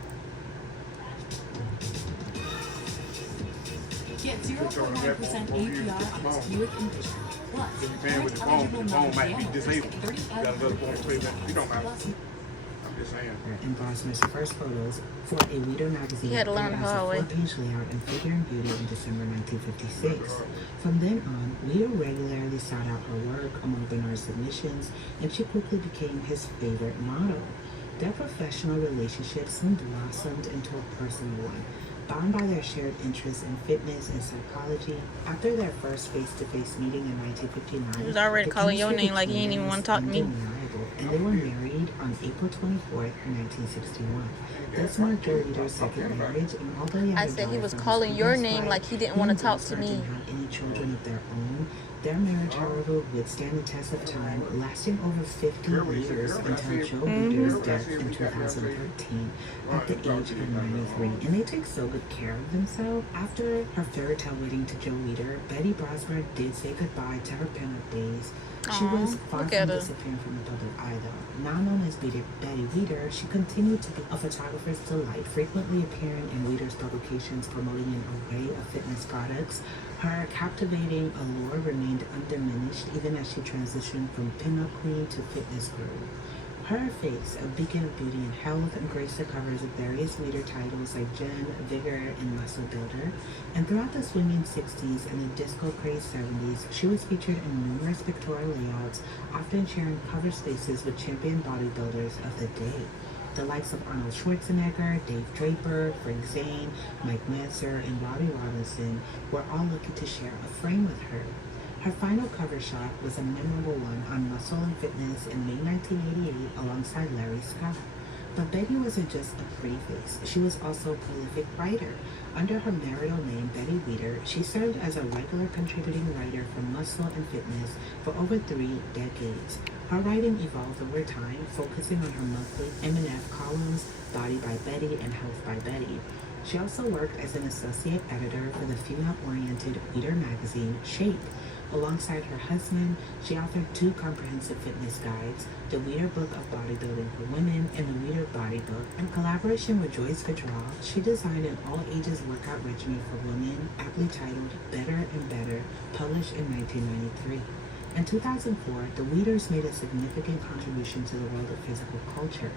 Get 0.9% APR on its Buick Envision. Plus, If you're paying with the phone might be disabled. You got another phone to pay that. You don't have to. I'm just saying. In Brosmer's first photos for a Weider magazine, He had to learn the hard way. page layout and figure and beauty in December 1956. From then on, Weider regularly sought out her work among Bernard's submissions, and she quickly became his favorite model. Their professional relationship soon blossomed into a personal one. Bound by their shared interests in fitness and psychology, after their first face-to-face meeting in 1959, He was already the calling your chemistry name like he between didn't even them want to talk to was me. undeniable, and they were married on April 24th, 1961. This marked Joe Weider's second marriage, and although he had I a said he daughter was from his calling your previous name wife, like he didn't he want to and talk to Brosmer me. didn't have any children of their own. Their marriage, however, would stand the test of time, lasting over 50 years until Joe Weider's death in 2013 at the age of 93. And they take so good care of themselves. After her fairy tale wedding to Joe Weider, Betty Brosmer did say goodbye to her pinup days. She Aw, was far look from at her. disappearing from the public eye, though. Now known as Betty Weider, she continued to be a photographer's delight, frequently appearing in Weider's publications promoting an array of fitness products. Her captivating allure remained undiminished even as she transitioned from pinup queen to fitness guru. Her face, a beacon of beauty and health, graced the covers of various Weider titles like Jen, Vigor, and Muscle Builder. And throughout the swinging 60s and the disco-crazed 70s, she was featured in numerous pictorial layouts, often sharing cover spaces with champion bodybuilders of the day. The likes of Arnold Schwarzenegger, Dave Draper, Frank Zane, Mike Manser, and Robbie Robinson were all looking to share a frame with her. Her final cover shot was a memorable one on Muscle and Fitness in May 1988 alongside Larry Scott. But Betty wasn't just a pretty face, she was also a prolific writer. Under her marital name, Betty Weider, she served as a regular contributing writer for Muscle and Fitness for over 3 decades. Her writing evolved over time, focusing on her monthly M&F columns, Body by Betty and Health by Betty. She also worked as an associate editor for the female-oriented Weider magazine, Shape. Alongside her husband, she authored 2 comprehensive fitness guides, the Weider Book of Bodybuilding for Women and the Weider Body Book. In collaboration with Joyce Vitral, she designed an all-ages workout regimen for women, aptly titled Better and Better, published in 1993. In 2004, the Weeders made a significant contribution to the world of physical culture.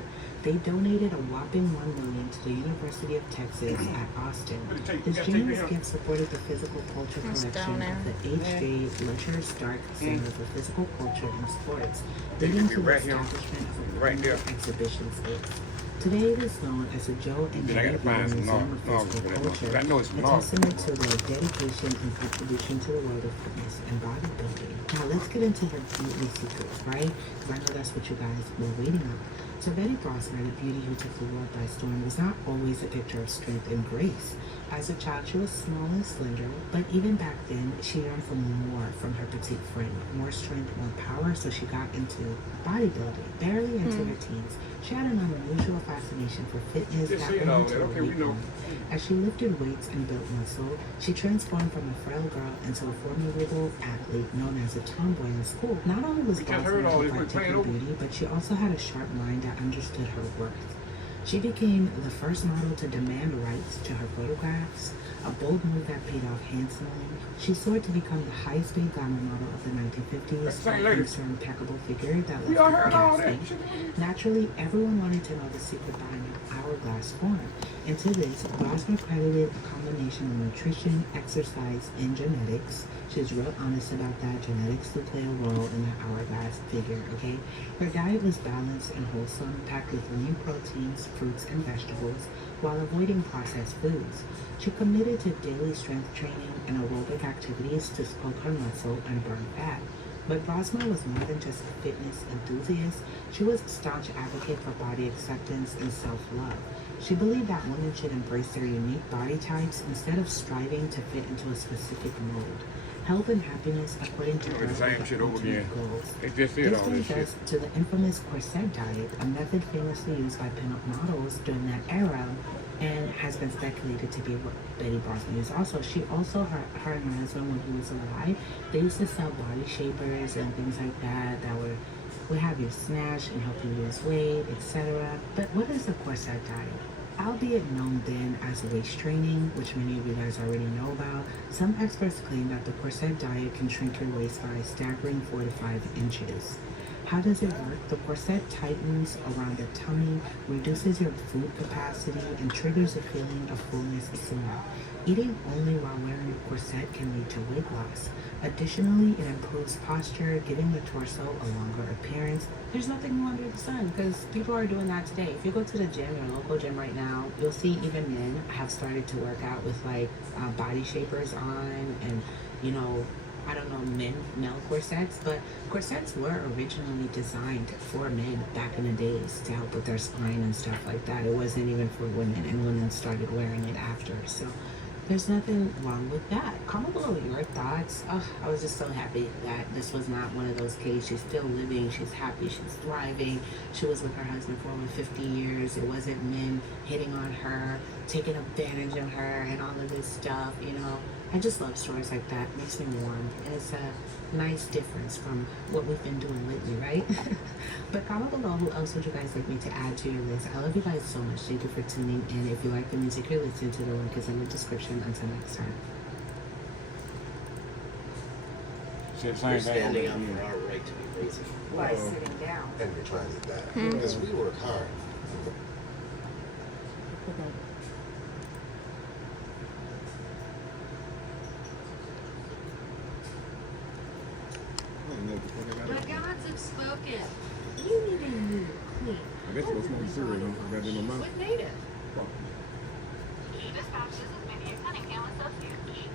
They donated a whopping $1 million to the University of Texas at Austin. This generous gift supported the physical culture collection of the H.J. Letcher Stark Center for Physical Culture and Sports, leading to the establishment of a permanent exhibition space. Today it is known as the Joe and Betty Weeder Museum of Physical Culture, a testament to their dedication and contribution to the world of fitness and bodybuilding. Now let's get into her beauty secrets, right? Because I know that's what you guys were waiting on. So Betty Brosmer, the beauty who took the world by storm, was not always a picture of strength and grace. As a child, she was small and slender, but even back then, she yearned for more from her petite frame, more strength, more power, so she got into bodybuilding. Barely into her teens, she had an unusual fascination for fitness that went into her weekend. As she lifted weights and built muscle, she transformed from a frail girl into a formidable athlete known as a tomboy in school. Not only was Brosmer athletic in beauty, but she also had a sharp mind that understood her worth. She became the first model to demand rights to her photographs, a bold move that paid off handsomely. She soared to become the highest paid glamour model of the 1950s, thanks to her impeccable figure that left her gasping. Naturally, everyone wanted to know the secret behind her hourglass form. And to this, Brosmer credited a combination of nutrition, exercise, and genetics. She's real honest about that. Genetics do play a role in the hourglass figure, okay? Her diet was balanced and wholesome, packed with lean proteins, fruits, and vegetables, while avoiding processed foods. She committed to daily strength training and aerobic activities to sculpt her muscle and burn fat. But Brosmer was more than just a fitness enthusiast. She was a staunch advocate for body acceptance and self-love. She believed that women should embrace their unique body types instead of striving to fit into a specific mold. Health and happiness, according to her, are the ultimate goals. This brings us to the infamous corset diet, a method famously used by pinup models during that era, and has been speculated to be what Betty Brosmer used. Her and her husband, when he was alive, they used to sell body shapers and things like that would have you snatch and help you lose weight, etc. But what is the corset diet? Albeit known then as waist training, which many of you guys already know about, some experts claim that the corset diet can shrink your waist by a staggering 4 to 5 inches. How does it work? The corset tightens around the tummy, reduces your food capacity, and triggers a feeling of fullness sooner. Eating only while wearing a corset can lead to weight loss. Additionally, it improves posture, giving the torso a longer appearance. There's nothing new under the sun because people are doing that today. If you go to the gym, your local gym right now, you'll see even men have started to work out with body shapers on and, I don't know, male corsets, but corsets were originally designed for men back in the days to help with their spine and stuff like that. It wasn't even for women, and women started wearing it after. So there's nothing wrong with that. Comment below your thoughts. Oh, I was just so happy that this was not one of those cases. She's still living. She's happy. She's thriving. She was with her husband for over 50 years. It wasn't men hitting on her, taking advantage of her, and all of this stuff, I just love stories like that. It makes me warm. And it's a nice difference from what we've been doing lately, right? But comment below who else would you guys like me to add to your list. I love you guys so much. Thank you for tuning in. If you like the music you're listening to, the link is in the description. Until next time. We're standing up for our right to be lazy. By sitting down. And we're trying to get that. Because we work hard. The gods have spoken. You need a new queen. I guess it's more serious. I got in my mouth. What made it?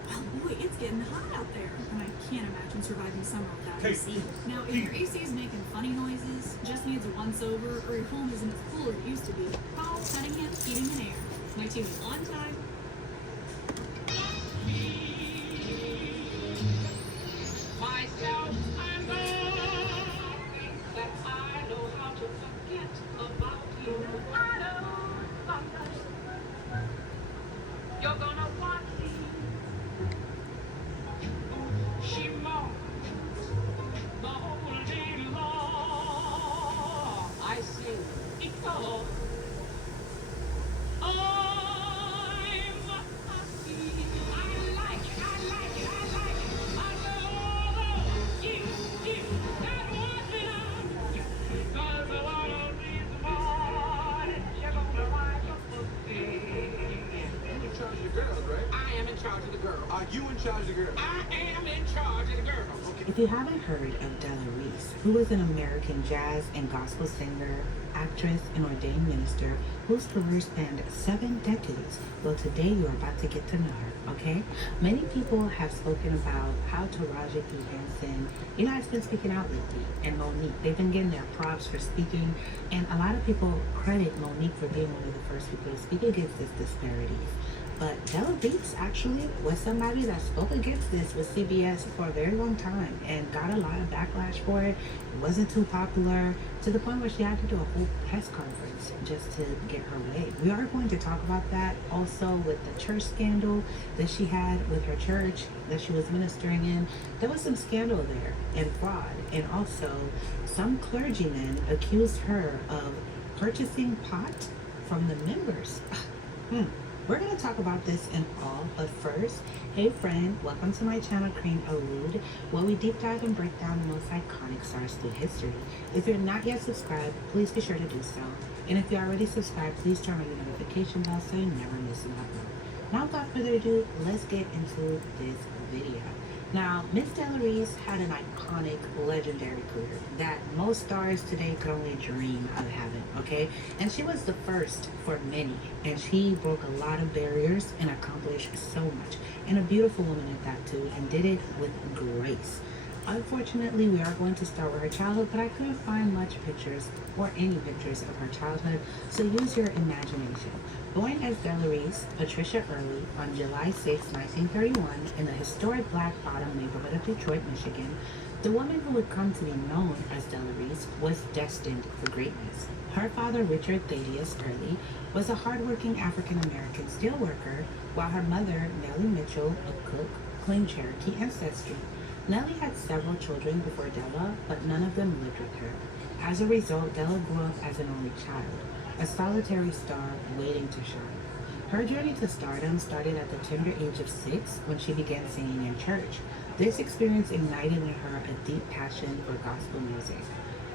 Oh boy, it's getting hot out there. And I can't imagine surviving summer without AC. Now, if your AC is making funny noises, just needs a once over, or your home isn't as cool as it used to be, call Cunningham Heating and Air. My team is on time. Are you in charge of the girl? I am in charge of the girl. Okay. If you haven't heard of Della Reese, who was an American jazz and gospel singer, actress, and ordained minister whose career spanned 7 decades, well, today you're about to get to know her, okay? Many people have spoken about how Taraji P. Henson, has been speaking out lately, and Monique. They've been getting their props for speaking, and a lot of people credit Monique for being one of the first people to speak against this disparities. But Della Reese actually was somebody that spoke against this with CBS for a very long time and got a lot of backlash for it. It wasn't too popular to the point where she had to do a whole press conference just to get her way. We are going to talk about that also with the church scandal that she had with her church that she was ministering in. There was some scandal there and fraud, and also some clergymen accused her of purchasing pot from the members. We're going to talk about this and all, but first, hey friend, welcome to my channel, Crane Allude, where we deep dive and break down the most iconic stars through history. If you're not yet subscribed, please be sure to do so. And if you're already subscribed, please turn on the notification bell so you never miss an upload. Now, without further ado, let's get into this video. Now, Miss Della Reese had an iconic, legendary career that most stars today could only dream of having, okay? And she was the first for many, and she broke a lot of barriers and accomplished so much. And a beautiful woman at that too, and did it with grace. Unfortunately, we are going to start with her childhood, but I couldn't find much pictures or any pictures of her childhood, so use your imagination. Born as Della Reese Patricia Early on July 6, 1931, in the historic Black Bottom neighborhood of Detroit, Michigan, the woman who would come to be known as Della Reese was destined for greatness. Her father, Richard Thaddeus Early, was a hardworking African-American steelworker, while her mother, Nellie Mitchell, a cook, claimed Cherokee ancestry. Nellie had several children before Della, but none of them lived with her. As a result, Della grew up as an only child, a solitary star waiting to shine. Her journey to stardom started at the tender age of 6 when she began singing in church. This experience ignited in her a deep passion for gospel music.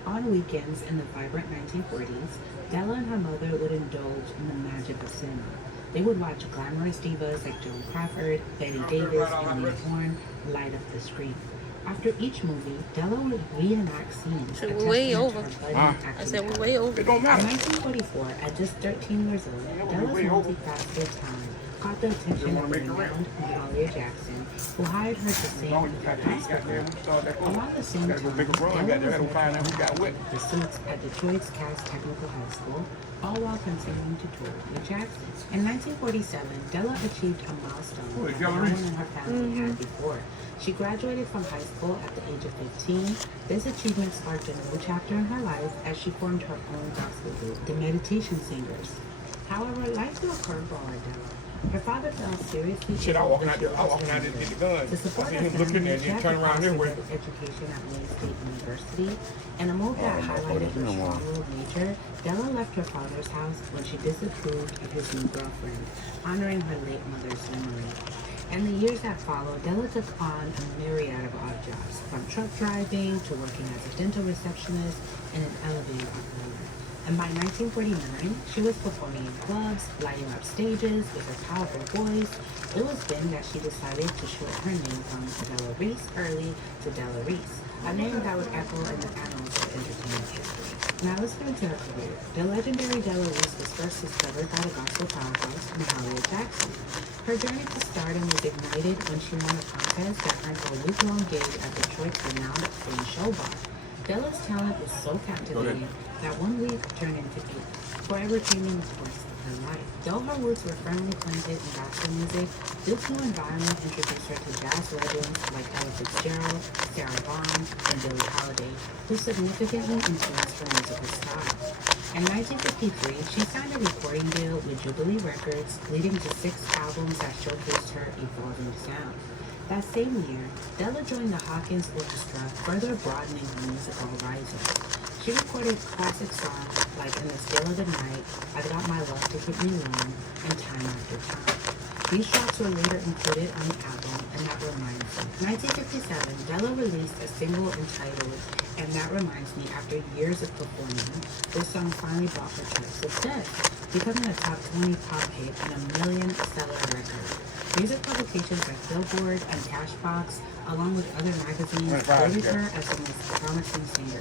On weekends in the vibrant 1940s, Della and her mother would indulge in the magic of cinema. They would watch glamorous divas like Joan Crawford, Betty Davis, and Lena Horne light up the screen. After each movie, Della would reenact scenes. So we're way over. I said we're way over. In 1944, at just 13 years old, Della's multifaceted talent caught the attention of renowned Mahalia Jackson, who hired her to sing with her gospel group. Around the same time, Della was making pursuits at Detroit's Cass Technical High School, all while continuing to tour with Jackson. In 1947, Della achieved a milestone that no one in her family had before. She graduated from high school at the age of 15. This achievement sparked a new chapter in her life as she formed her own gospel group, the Meditation Singers. However, life threw a curveball at Della. Her father fell seriously Shit, I walking out there to get the guns. to support I her see him looking family, at she you had turn to around this pursue way. education at Wayne State University, and a move that highlighted her strong-willed nature. Della left her father's house when she disapproved of his new girlfriend, honoring her late mother's memory. In the years that followed, Della took on a myriad of odd jobs, from truck driving to working as a dental receptionist and an elevator operator. And by 1949, she was performing in clubs, lighting up stages with her powerful voice. It was then that she decided to shorten her name from Della Reese Early to Della Reese, a name that would echo in the annals of entertainment history. Now let's get into her career. The legendary Della Reese was first discovered by the gospel powerhouse Mahalia Jackson. Her journey to stardom was ignited when she won a contest that earned her a week-long gig at Detroit's renowned film show bar. Della's talent was so captivating that 1 week turned into 8, forever changing the course of her life. Though her roots were firmly planted in gospel music, this new environment introduced her to jazz legends like Ella Fitzgerald, Sarah Vaughan, and Billie Holiday, who significantly influenced her musical style. In 1953, she signed a recording deal with Jubilee Records, leading to 6 albums that showcased her evolving sound. That same year, Della joined the Hawkins Orchestra, further broadening her musical horizons. She recorded classic songs like In the Still of the Night, I Got My Love to Keep Me Warm, and Time After Time. These tracks were later included on the album, And That Reminds Me. In 1957, Della released a single entitled And That Reminds Me after years of performing. This song finally brought her to success, becoming a top 20 pop hit and a million-seller record. Music publications like Billboard and Cashbox, along with other magazines, voted her as the most promising singer.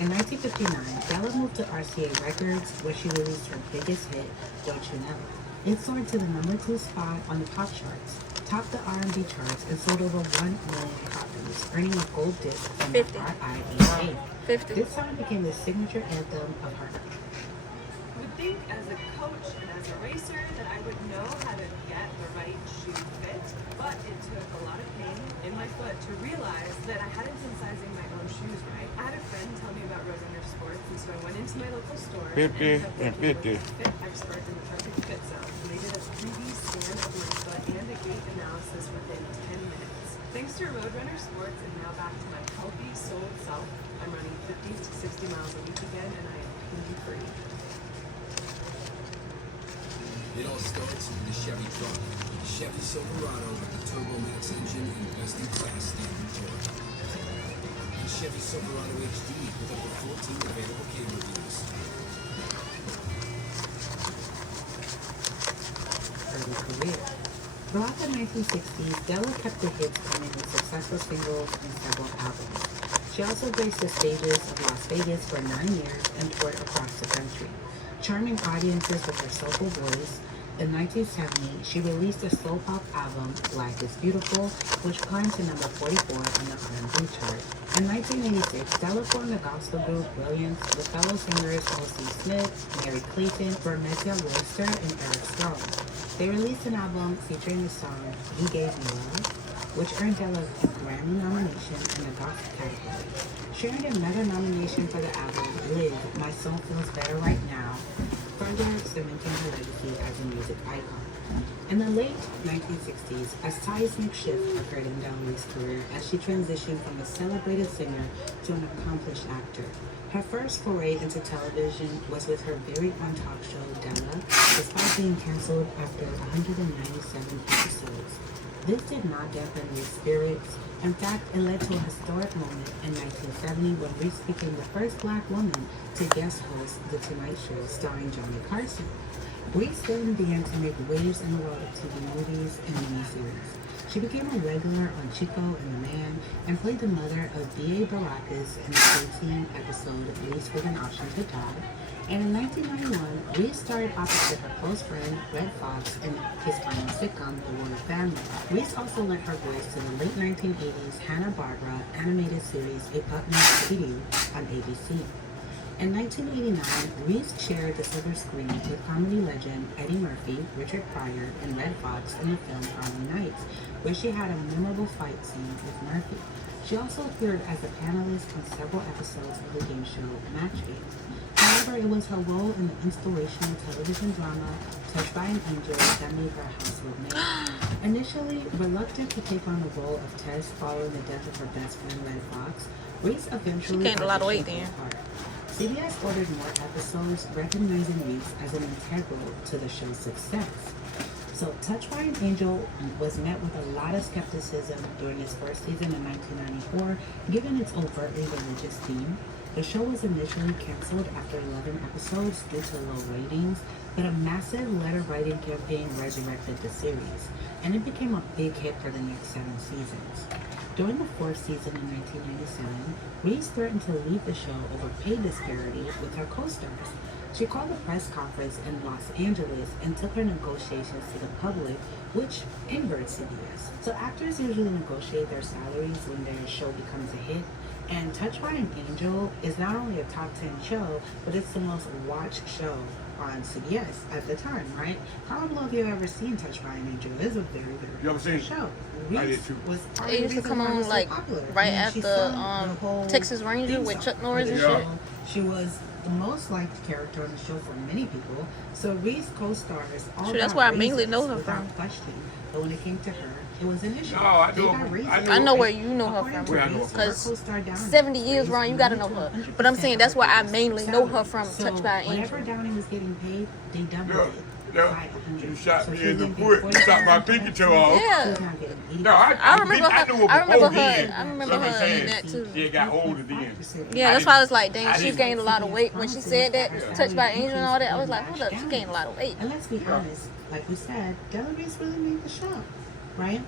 In 1959, Della moved to RCA Records, where she released her biggest hit, Don't You Know. It soared to the number 2 spot on the pop charts, topped the R&B charts, and sold over 1 million copies, earning a gold disc from the RIAA. 50. This song became the signature anthem of her. I would think as a coach and as a racer that I would know how to get the right shoe fit, but it took a lot of pain in my foot to realize that I hadn't been sizing my own shoes right. I had a friend tell me about Road Runner Sports, and so I went into my local store 50 and and 50. experts in the perfect fit zone, and they did a 3D scan of my foot and a gait analysis within 10 minutes. Thanks to Road Runner Sports, and now back to my healthy, souled self, I'm running 50 to 60 miles a week again, and I am pain-free. It all starts with the Chevy truck. Chevy Silverado with the Turbo Max engine and best-in-class standard torque. And Chevy Silverado HD with over 14 available camera views. Early career. Throughout the 1960s, Della kept the hits coming with successful singles and several albums. She also graced the stages of Las Vegas for 9 years and toured across the country, charming audiences with her soulful voice. In 1970, she released a soul pop album, Black is Beautiful, which climbed to number 44 on the R&B chart. In 1986, Della formed the gospel group Brilliance with fellow singers O.C. Smith, Mary Clayton, Vermetia Royster, and Eric Strong. They released an album featuring the song You Gave Me Love, which earned Della a Grammy nomination in the gospel category. She earned another nomination for the album Live, My Soul Feels Better Right Now, further cementing her legacy as a music icon. In the late 1960s, a seismic shift occurred in Della's career as she transitioned from a celebrated singer to an accomplished actor. Her first foray into television was with her very own talk show, Della, despite being canceled after 197 episodes. This did not dampen Reese's spirits. In fact, it led to a historic moment in 1970 when Reese became the first Black woman to guest host The Tonight Show starring Johnny Carson. Reese then began to make waves in the world of TV movies and miniseries. She became a regular on Chico and the Man and played the mother of B.A. Baracus in the 18 episode Reese with an Option to Die. And in 1991, Reese starred opposite her close friend Red Fox in his final sitcom, The Royal Family. Reese also lent her voice to the late 1980s Hanna-Barbera animated series A Pup Named Scooby on ABC. In 1989, Reese shared the silver screen with comedy legend Eddie Murphy, Richard Pryor, and Red Fox in the film Harlem Nights, where she had a memorable fight scene with Murphy. She also appeared as a panelist on several episodes of the game show Match Game. However, it was her role in the inspirational television drama Touched by an Angel that made her a household name. Initially reluctant to take on the role of Tess following the death of her best friend Red Fox, Reese eventually gained a lot of weight then. CBS ordered more episodes, recognizing Reese as an integral to the show's success. So, Touched by an Angel was met with a lot of skepticism during its first season in 1994, given its overtly religious theme. The show was initially canceled after 11 episodes due to low ratings, but a massive letter-writing campaign resurrected the series, and it became a big hit for the next 7 seasons. During the 4th season in 1997, Reese threatened to leave the show over pay disparity with her co-stars. She called a press conference in Los Angeles and took her negotiations to the public, which angered CBS. So actors usually negotiate their salaries when their show becomes a hit, and Touched by an Angel is not only a top 10 show, but it's the most watched show on CBS at the time, right? I don't know if you've ever seen Touched by an Angel. It's a very, very You ever seen good show. I did too. Was It used to come on like right after Texas Ranger with Chuck Norris and shit. She was the most liked character on the show for many people. So Reese co-stars all Sure, that's got where I mainly raises know her without from. question. But when it came to her, it was an issue. No, I They know- got raises. I I know where you know her According from. to Reese, her Because co-star Downey 70 years, raised Ron, you gotta know 90 her. to But I'm saying that's where I 100% mainly know her from, So Touched by an whenever Angel. Downey was getting paid, they doubled Yeah. it. No, you shot me in the foot. You shot my pinky toe off. Yeah. No, I remember I knew her. her before then. I remember her eating that too. She had got older then. Yeah, that's why I was like, dang, she gained a lot of weight when she said that. Touched by Angel and all that. I was like, hold up, she gained a lot of weight. And let's be honest, like we said, Delarice really made the show, right?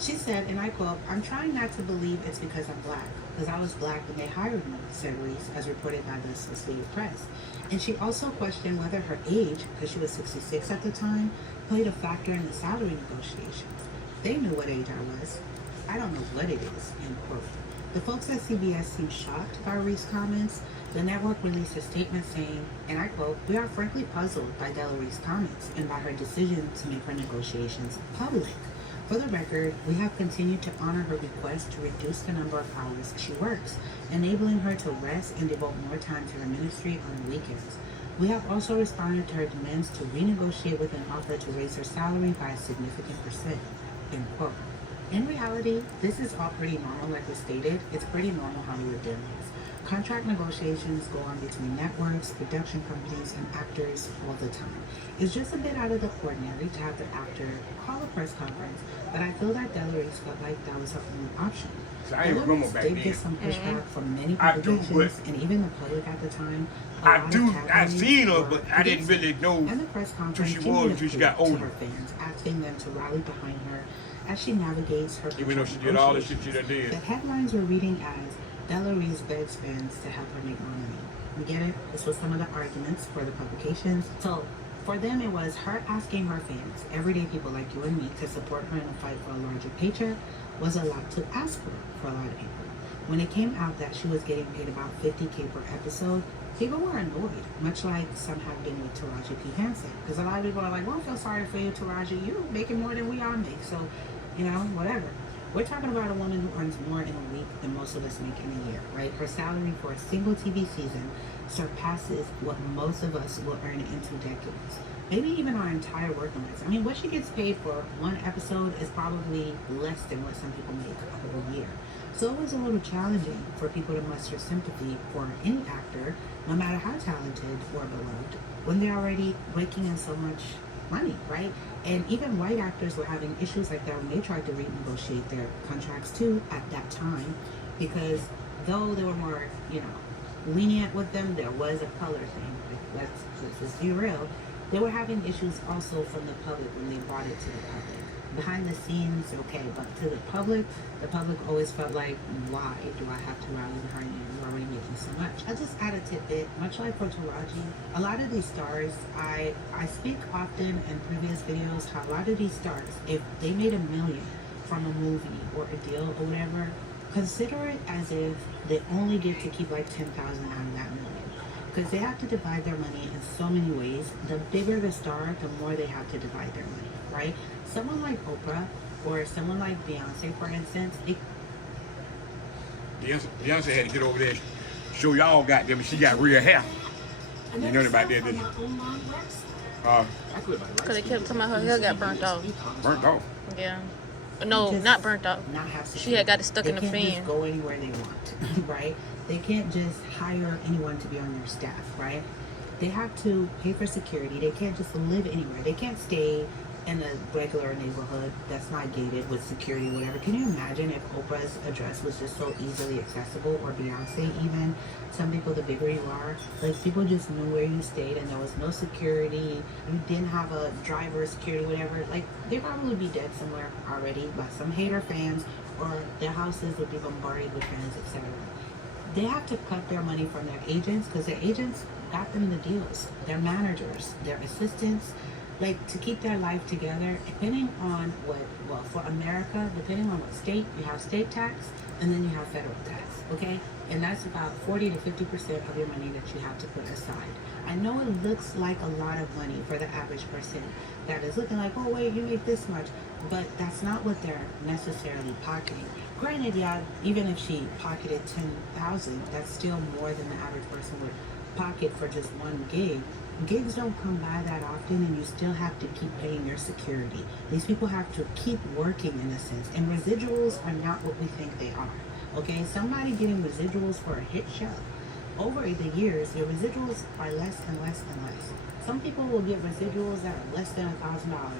She said, and I quote, "I'm trying not to believe it's because I'm black, because I was black when they hired me," said Reese, as reported by the Associated Press. And she also questioned whether her age, because she was 66 at the time, played a factor in the salary negotiations. They knew what age I was. I don't know what it is, end quote. The folks at CBS seemed shocked by Reese's comments. The network released a statement saying, and I quote, "We are frankly puzzled by Delarice's comments and by her decision to make her negotiations public. For the record, we have continued to honor her request to reduce the number of hours she works, enabling her to rest and devote more time to her ministry on the weekends. We have also responded to her demands to renegotiate with an offer to raise her salary by a significant %, end quote. In reality, this is all pretty normal, like we stated. It's pretty normal Hollywood dealings. Contract negotiations go on between networks, production companies, and actors all the time. It's just a bit out of the ordinary to have the actor call a press conference, but I feel that Delarice felt like that was her only option. So I remember back did then. get some pushback from many I do, publications but and even the public at the time. I seen her, but I didn't really know and the press who conference she was until she got to older. her fans, asking them to rally behind her as she navigates her Even though she did all the shit she done did. The headlines were reading as Delarice begs fans to help her make more money. You get it? This was some of the arguments for the publications. So for them, it was her asking her fans, everyday people like you and me, to support her in a fight for a larger paycheck was a lot to ask for a lot of people. When it came out that she was getting paid about $50K per episode, people were annoyed, much like some have been with Taraji P. Henson. Because a lot of people are like, well, I feel sorry for you, Taraji. You're making more than we all make. So, you know, whatever. We're talking about a woman who earns more in a week than most of us make in a year, right? Her salary for a single TV season surpasses what most of us will earn in 2 decades. Maybe even our entire working lives. I mean, what she gets paid for one episode is probably less than what some people make a whole year. So it was a little challenging for people to muster sympathy for any actor, no matter how talented or beloved, when they're already raking in so much money, right? And even white actors were having issues like that when they tried to renegotiate their contracts too at that time, because though they were more, you know, lenient with them, there was a color thing. Like, let's just be real. They were having issues also from the public when they brought it to the public. Behind the scenes, okay, but to the public always felt like, why do I have to rally behind you? You're already making so much. I'll just add a tidbit, much like for Taraji, a lot of these stars, I speak often in previous videos how a lot of these stars, if they made $1 million from a movie or a deal or whatever, consider it as if they only get to keep like $10,000 out of that million. Because they have to divide their money in so many ways. The bigger the star, the more they have to divide their money, right? Someone like Oprah or someone like Beyonce, for instance, Beyonce had to get over there, show y'all goddamn she got real hair. You know about that, didn't you? Because they kept talking about her hair got burnt off. Burnt off? Yeah. No, not burnt off. She had got it stuck in the fan. They can't fan. just go anywhere they want, right? They can't just hire anyone to be on their staff, right? They have to pay for security. They can't just live anywhere. They can't stay in a regular neighborhood that's not gated with security or whatever. Can you imagine if Oprah's address was just so easily accessible, or Beyonce even? Some people, the bigger you are, like people just knew where you stayed and there was no security. You didn't have a driver, security, whatever. Like they'd probably be dead somewhere already by some hater fans, or their houses would be bombarded with fans, etc. They have to cut their money from their agents because their agents got them the deals. Their managers, their assistants, like to keep their life together, depending on what, well, for America, depending on what state, you have state tax and then you have federal tax, okay? And that's about 40 to 50% of your money that you have to put aside. I know it looks like a lot of money for the average person that is looking like, oh wait, you make this much, but that's not what they're necessarily pocketing. Granted, yeah, even if she pocketed $10,000, that's still more than the average person would pocket for just one gig. Gigs don't come by that often, and you still have to keep paying your security. These people have to keep working in a sense, and residuals are not what we think they are. Okay, somebody getting residuals for a hit show, over the years, your residuals are less and less and less. Some people will get residuals that are less than $1,000,